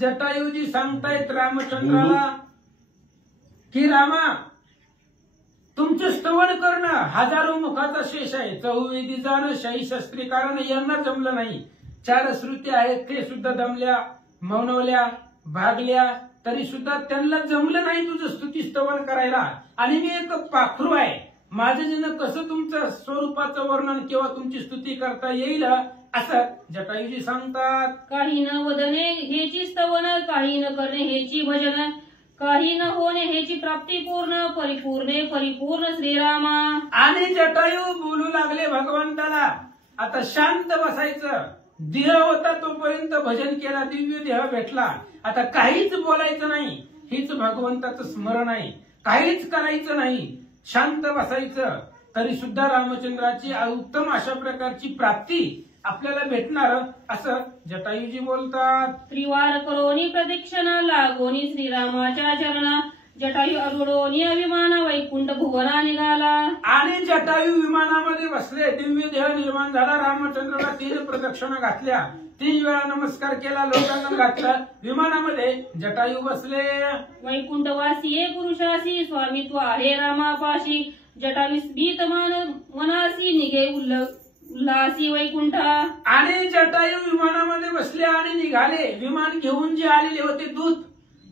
जटायूजी सांगतायत रामचंद्राला की रामा तुमचं स्तवन करणं हजारो मुखाचा शेष आहे. चहुवेदी जाणं शाही शस्त्री कारण यांना जमलं नाही. 4 श्रुती आहेत ते सुद्धा दमल्या, मौनवल्या, भागल्या, तरी सुद्धा त्यांना जमलं नाही तुझं स्तुती स्तवन करायला. आणि मी एक पाखरू आहे, माझं जण कसं तुमचं स्वरूपाचं वर्णन किंवा तुमची स्तुती करता येईल असं जटायूजी सांगतात. काही न वदने हेची स्तवन, काही न करणे हेची भजन, काही न होणे हेची प्राप्ती पूर्ण, परिपूर्णे परिपूर्ण श्रीरामा. आणि जटायू बोलू लागले भगवंताला, आता शांत बसायचं. देह होता तोपर्यंत भजन केला, दिव्य देह भेटला, आता काहीच बोलायचं नाही. हीच भगवंताचं स्मरण आहे. काहीच करायचं नाही, शांत बसायचं. तरी सुद्धा रामचंद्राची उत्तम अशा प्रकारची प्राप्ती आपल्याला भेटणार असं जटायूजी बोलतात. त्रिवार करोनी प्रदक्षिणा लागोनी श्रीरामाच्या चरणा, जटायू अरुडोनी अभिमान वैकुंठ भुवना निघाला. आणि जटायू विमानामध्ये बसले, दिव्य देह निर्माण झाला. रामचंद्राला 3 प्रदक्षिणा घातल्या, 3 वेळा नमस्कार केला, लोकांना घातला. विमानामध्ये जटायू बसले. वैकुंठवासी पुरुषासी स्वामित्व आहे रामापाशी, जटावीस भीत मनासी निघे उल्हासी वैकुंठा. आणि जटायू विमानामध्ये बसले आणि निघाले. विमान घेऊन जे आलेले होते दूत,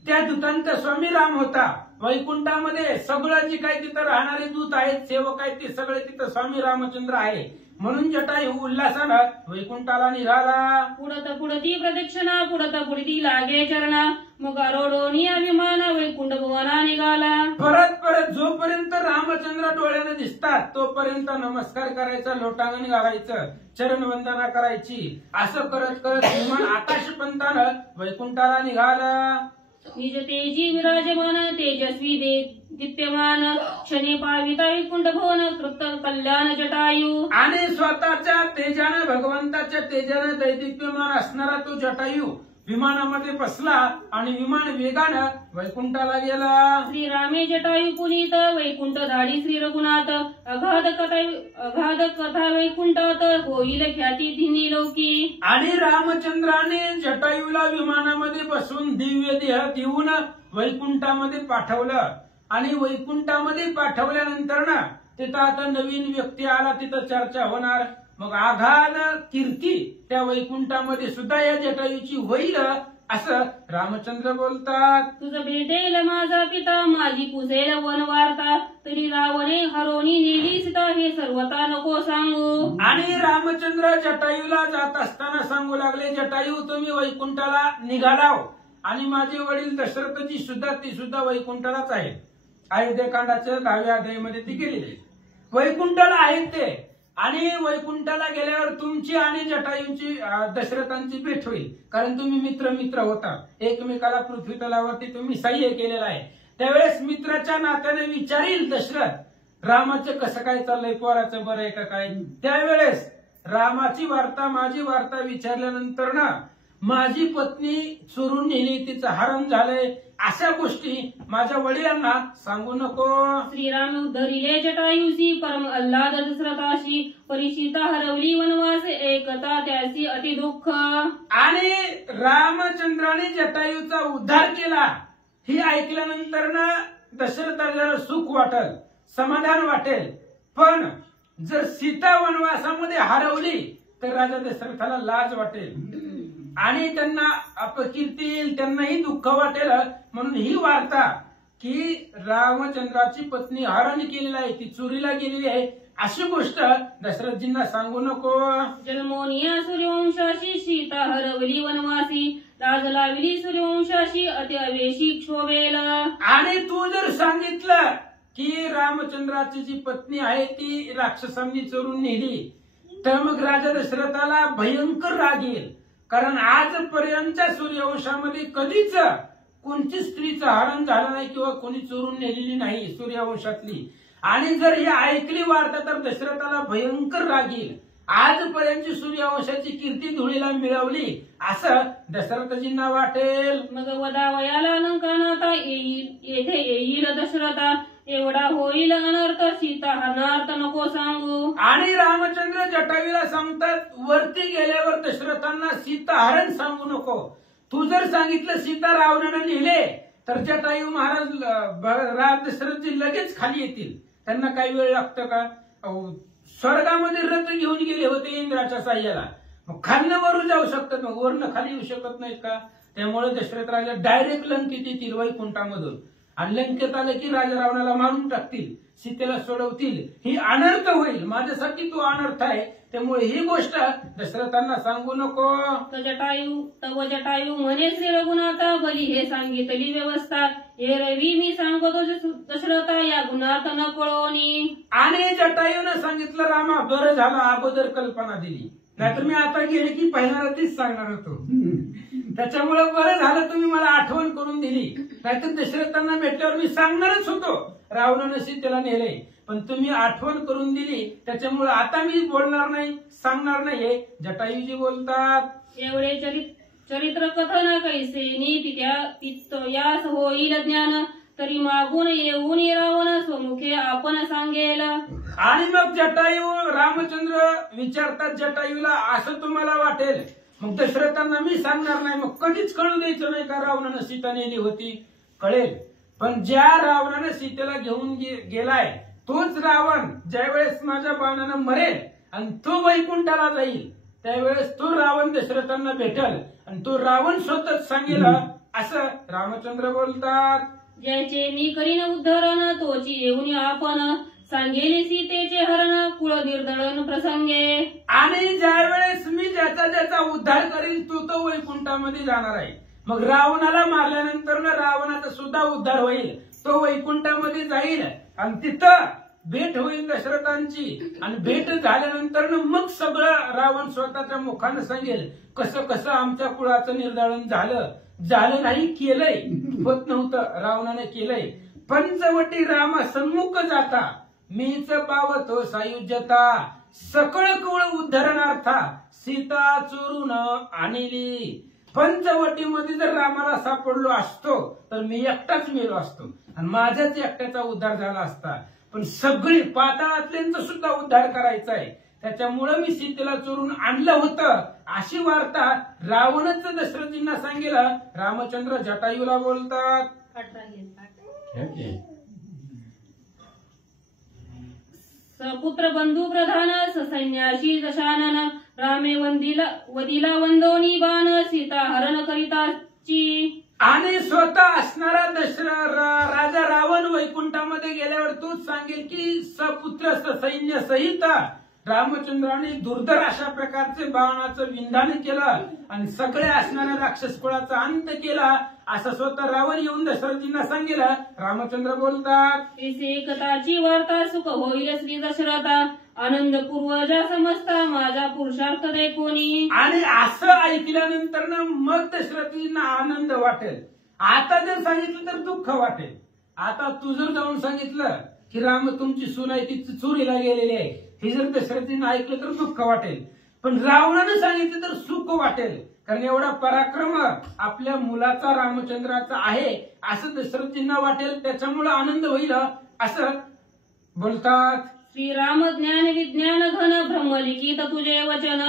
त्या दूतांचा स्वामी राम होता. वैकुंठामध्ये सगळं जे काही तिथं राहणारे दूत आहेत, सेवक आहेत, ते सगळे तिथं स्वामी रामचंद्र आहे. म्हणून जटायू उल्हासानं वैकुंठाला निघाला. पुढत पुढती प्रदक्षिणा, पुढत पुढती लागे चरणा, मग अरोडोनी अभिमान वैकुंठ भुवना निघाला. परत परत जोपर्यंत रामचंद्र डोळ्याने दिसतात तोपर्यंत नमस्कार करायचा, लोटांगण घालायचं, चरणवंदना करायची. असं करत करत विमान आकाशपंथानं वैकुंठाला निघाला. निज तेजी विराजमान तेजस्वी दीप्यमान, क्षणे पाविता वैकुंठ भवन तृप्त कल्याण जटायू. आणि स्वतःच्या तेजानं, भगवंताच्या तेजानं दैदिप्यमान असणारा तो जटायू विमानामध्ये बसला आणि विमान वेगानं वैकुंठाला गेला. श्रीरामे जटायू पुनीत वैकुंठ धाडी श्री रघुनाथ, अगाध कथा वैकुंठात होईल ख्याती धिनी लौकी. आणि रामचंद्राने जटायूला विमानामध्ये बसून दिव्य देह देऊन वैकुंठामध्ये पाठवलं. आणि वैकुंठामध्ये पाठवल्यानंतर ना तिथं आता नवीन व्यक्ती आला, तिथं चर्चा होणार. मग आघाद कीर्ती त्या वैकुंठामध्ये सुद्धा या जटायूची होईल असं रामचंद्र बोलतात. तुझं भेटेल माझा पिता, माझी पुसेल वनवार्ता, तरी रावणे हरोनी नेली सीता, हे सर्वता नको सांगू. आणि रामचंद्र जटायूला जात असताना सांगू लागले, जटायू तुम्ही वैकुंठाला निघालाव. आणि माझे वडील दशरथजी सुद्धा ती सुद्धा वैकुंठालाच आहेत. अयोध्याकांडाच्या 10व्या अध्यायामध्ये ती गेलेली वैकुंठाला आहेत ते. आणि वैकुंठाला गेल्यावर तुमची आणि जटायूंची दशरथांची भेट होईल, कारण तुम्ही मित्र होता. एकमेकाला पृथ्वी तलावरती तुम्ही सह्य केलेला आहे. त्यावेळेस मित्राच्या नात्याने विचारील दशरथ, रामाचं कसं काय चाललंय, पोराचं बरं आहे का काय. त्यावेळेस रामाची वार्ता, माझी वार्ता विचारल्यानंतर ना माझी पत्नी चोरून नेली, तिचं हरण झालंय, अशा गोष्टी माझ्या वडिलांना सांगू नको. श्रीराम उद्धरिले जटायूसी, परम अल्लाद दशरथाशी, परिचिता हरवली वनवास एकता त्याची अति दुःख. आणि रामचंद्राने जटायूचा उद्धार केला ही ऐकल्यानंतर ना दशरथाला सुख वाटेल, समाधान वाटेल. पण जर सीता वनवासामध्ये हरवली तर राजा दशरथाला लाज वाटेल आणि त्यांना अपकीर्ती येईल, त्यांनाही दुःख वाटेल. म्हणून ही वार्ता की रामचंद्राची पत्नी हरण केलेली आहे, ती चोरीला गेलेली आहे, अशी गोष्ट दशरथजींना सांगू नको. जन्मोनिया सूर्यवंशाशी, सीता हरवली वनवासी, लाज लावली सूर्यवंशाशी, अति अवेशी क्षोभेल. आणि तू जर सांगितलं की रामचंद्राची जी पत्नी आहे ती राक्षसांनी चोरून नेली, तर मग राजा दशरथाला भयंकर राग येईल. कारण आजपर्यंतच्या सूर्यवंशामध्ये कधीच कोणती स्त्रीचं हरण झालं नाही किंवा कोणी चोरून नेलेली नाही सूर्यवंशातली. आणि जर ही ऐकली वार्ता तर दशरथाला भयंकर राग येईल. आजपर्यंतची सूर्यवंशाची कीर्ती धुळीला मिळवली असं दशरथजींना वाटेल. मग वदावयाला लंकानाथा येथे येईल दशरथा, एवढा होईल अनर्थ, सीता हरणार्थ नको सांगू. आणि रामचंद्र जटायूला सांगतात, वरती गेल्यावर दशरथांना सीता हरण सांगू नको. तू जर सांगितलं सीता रावणाने नेले तर जटायू महाराज दशरथजी लगेच खाली येतील. त्यांना काही वेळ लागतो का? स्वर्गामध्ये रथ घेऊन गेले होते इंद्राच्या साह्याला, मग खालनं वरून जाऊ शकतात, मग वरनं खाली येऊ शकत नाहीत का? त्यामुळे दशरथ राजा डायरेक्ट लंकेत येतील वैकुंठामधून, आणि लंकेत आले की राजा रावणाला मारून टाकतील, सीतेला सोडवतील. ही अनर्थ होईल, माझ्यासाठी तो अनर्थ आहे. त्यामुळे ही गोष्ट दशरथांना सांगू नको. तव जटायू म्हणे श्री रघुनाथा, बली हे सांगितली व्यवस्था. हे रवी मी सांगतो दशरथा, या गुणात न कळोनी. आणि जटायूनं सांगितलं, रामा बरं झालं अगोदर कल्पना दिली, नाहीतर मी आता गेले की पहिला तीच सांगणार होतो. त्याच्यामुळे बरं झालं तुम्ही मला आठवण करून दिली, नाहीतर दशरथांना भेटल्यावर मी सांगणारच होतो रावणानं सीतेला नेले, पण तुम्ही आठवण करून दिली, त्याच्यामुळे आता मी बोलणार नाही, सांगणार नाहीये. जटायूजी बोलतात, एवढे चरित्र कथन कैसे नीती यास होईल ज्ञान, तरी मागून येऊन रावण स्वमुखे आपण सांगेल. आणि मग जटायू रामचंद्र विचारतात जटायूला, असं तुम्हाला वाटेल, मग दशरथांना मी सांगणार नाही, मग कधीच कळू द्यायचं नाही का रावणानं सीता नेली होती? कळेल, पण ज्या रावणानं सीतेला घेऊन गेलाय तोच रावण ज्यावेळेस माझ्या बाणानं मरेल आणि तो वैकुंठाला जाईल, त्यावेळेस तो रावण दशरथांना भेटल आणि तो रावण स्वतःच सांगेल, असं रामचंद्र बोलतात. ज्याचे मी करीन उद्धरण, तोची येऊन आपण सांगेली सीतेचे हरण, कुळ निर्दळन प्रसंगे. आणि ज्यावेळेस मी ज्याचा उद्धार करील तो वैकुंठामध्ये जाणार आहे. मग रावणाला मारल्यानंतर रावणाचा सुद्धा उद्धार होईल, तो वैकुंठामध्ये जाईल आणि तिथं भेट होईल दशरथांची. आणि भेट झाल्यानंतर मग सगळं रावण स्वतःच्या मुखानं सांगेल, कसं कसं आमच्या कुळाचं निर्धारण झालं नाही, केलंय, होत नव्हतं रावणाने केलंय. पंचवटी रामा सन्मुख जाता, मीच पावतो सायुज्यता, सकळ कुळ उद्धरणार्था सीता चोरून आणली. पंचवटीमध्ये जर रामाला सापडलो असतो तर मी एकटाच मेलो असतो आणि माझ्याच एकट्याचा उद्धार झाला असता, पण सगळी पाताळातल्यांचा सुद्धा उद्धार करायचा आहे, त्याच्यामुळं मी सीतेला चोरून आणलं होतं, अशी वार्ता रावणच दशरथजींना सांगेल. रामचंद्र जटायूला बोलतात, सपुत्र बंधू प्रधान ससैन्याशी दशानन, रामे वदिला वंदोनी बाण, सीता हरण करिताची. आणि स्वतः असणारा राजा रावण वैकुंठामध्ये गेल्यावर तूच सांगेल की सपुत्र सैन्य सहित रामचंद्राने दुर्धर अशा प्रकारचे बाणाचं विंधान केलं आणि सगळ्या असणाऱ्या राक्षस कुळाचा अंत केला, असं स्वतः रावण येऊन दशरथजींना सांगेल. रामचंद्र बोलतात, एकताची वार्ता सुख होईल श्री दशरथा, आनंद पूर्वजा समजता माझा पुरुषार्थ दे कोणी. आणि असं ऐकल्यानंतर मग दशरथजींना आनंद वाटेल. आता जर सांगितलं तर दुःख वाटेल. आता तू जर जाऊन सांगितलं की राम तुमची सून आहे ती चोरीला गेलेली आहे, हे जर दशरथजींना ऐकलं तर दुःख वाटेल, पण रावणानं सांगितलं तर सुख वाटेल, कारण एवढा पराक्रम आपल्या मुलाचा रामचंद्राचा आहे असं दशरथजींना वाटेल, त्याच्यामुळे आनंद होईल असं बोलतात. श्रीराम ज्ञान विज्ञान घन, ब्रह्मलिखित तुझे वचन,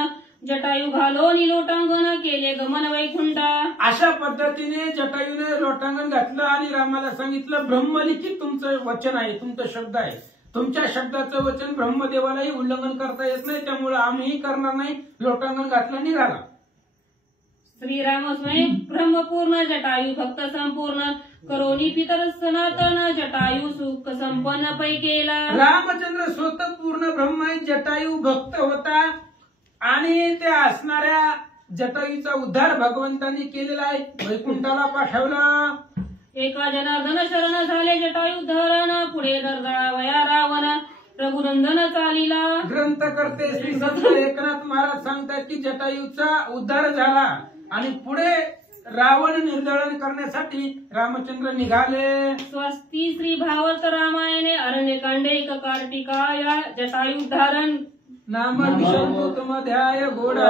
जटायू घालो लोटांगण, केले गमन वैकुंठा. अशा पद्धतीने जटायूने लोटांगण घातलं आणि रामाला सांगितलं, ब्रह्मलिखित तुमचं वचन आहे, तुमचा शब्द आहे, तुमच्या शब्दाचं वचन ब्रह्मदेवालाही उल्लंघन करता येत नाही, त्यामुळे आम्हीही करणार नाही. लोटांगण घातलं निघाला. श्रीराम स्वयं ब्रह्मपूर्ण, जटायू भक्त संपूर्ण, करोनी पितर सनातन, जटायू सुख संपन्न पै केला. रामचंद्र स्वतः पूर्ण ब्रह्म आहे, जटायू भक्त होता आणि त्या असणाऱ्या जटायूचा उद्धार भगवंतांनी केलेला आहे, वैकुंठाला पाठवला. एका जनार्दन शरण झाले जटायू धरण, पुढे दरदळावया रावण, रघुनंदन चालिला. ग्रंथकर्ते श्री संत एकनाथ महाराज सांगतात की जटायूचा उद्धार झाला आणि पुढे रावण निर्दळन करण्यासाठी रामचंद्र निघाले. स्वस्ती श्री भागवत रामायणे अरण्यकांडे एक कार्तिकाया, जटायू धारण नाम विषम तुम ध्याय घोडा.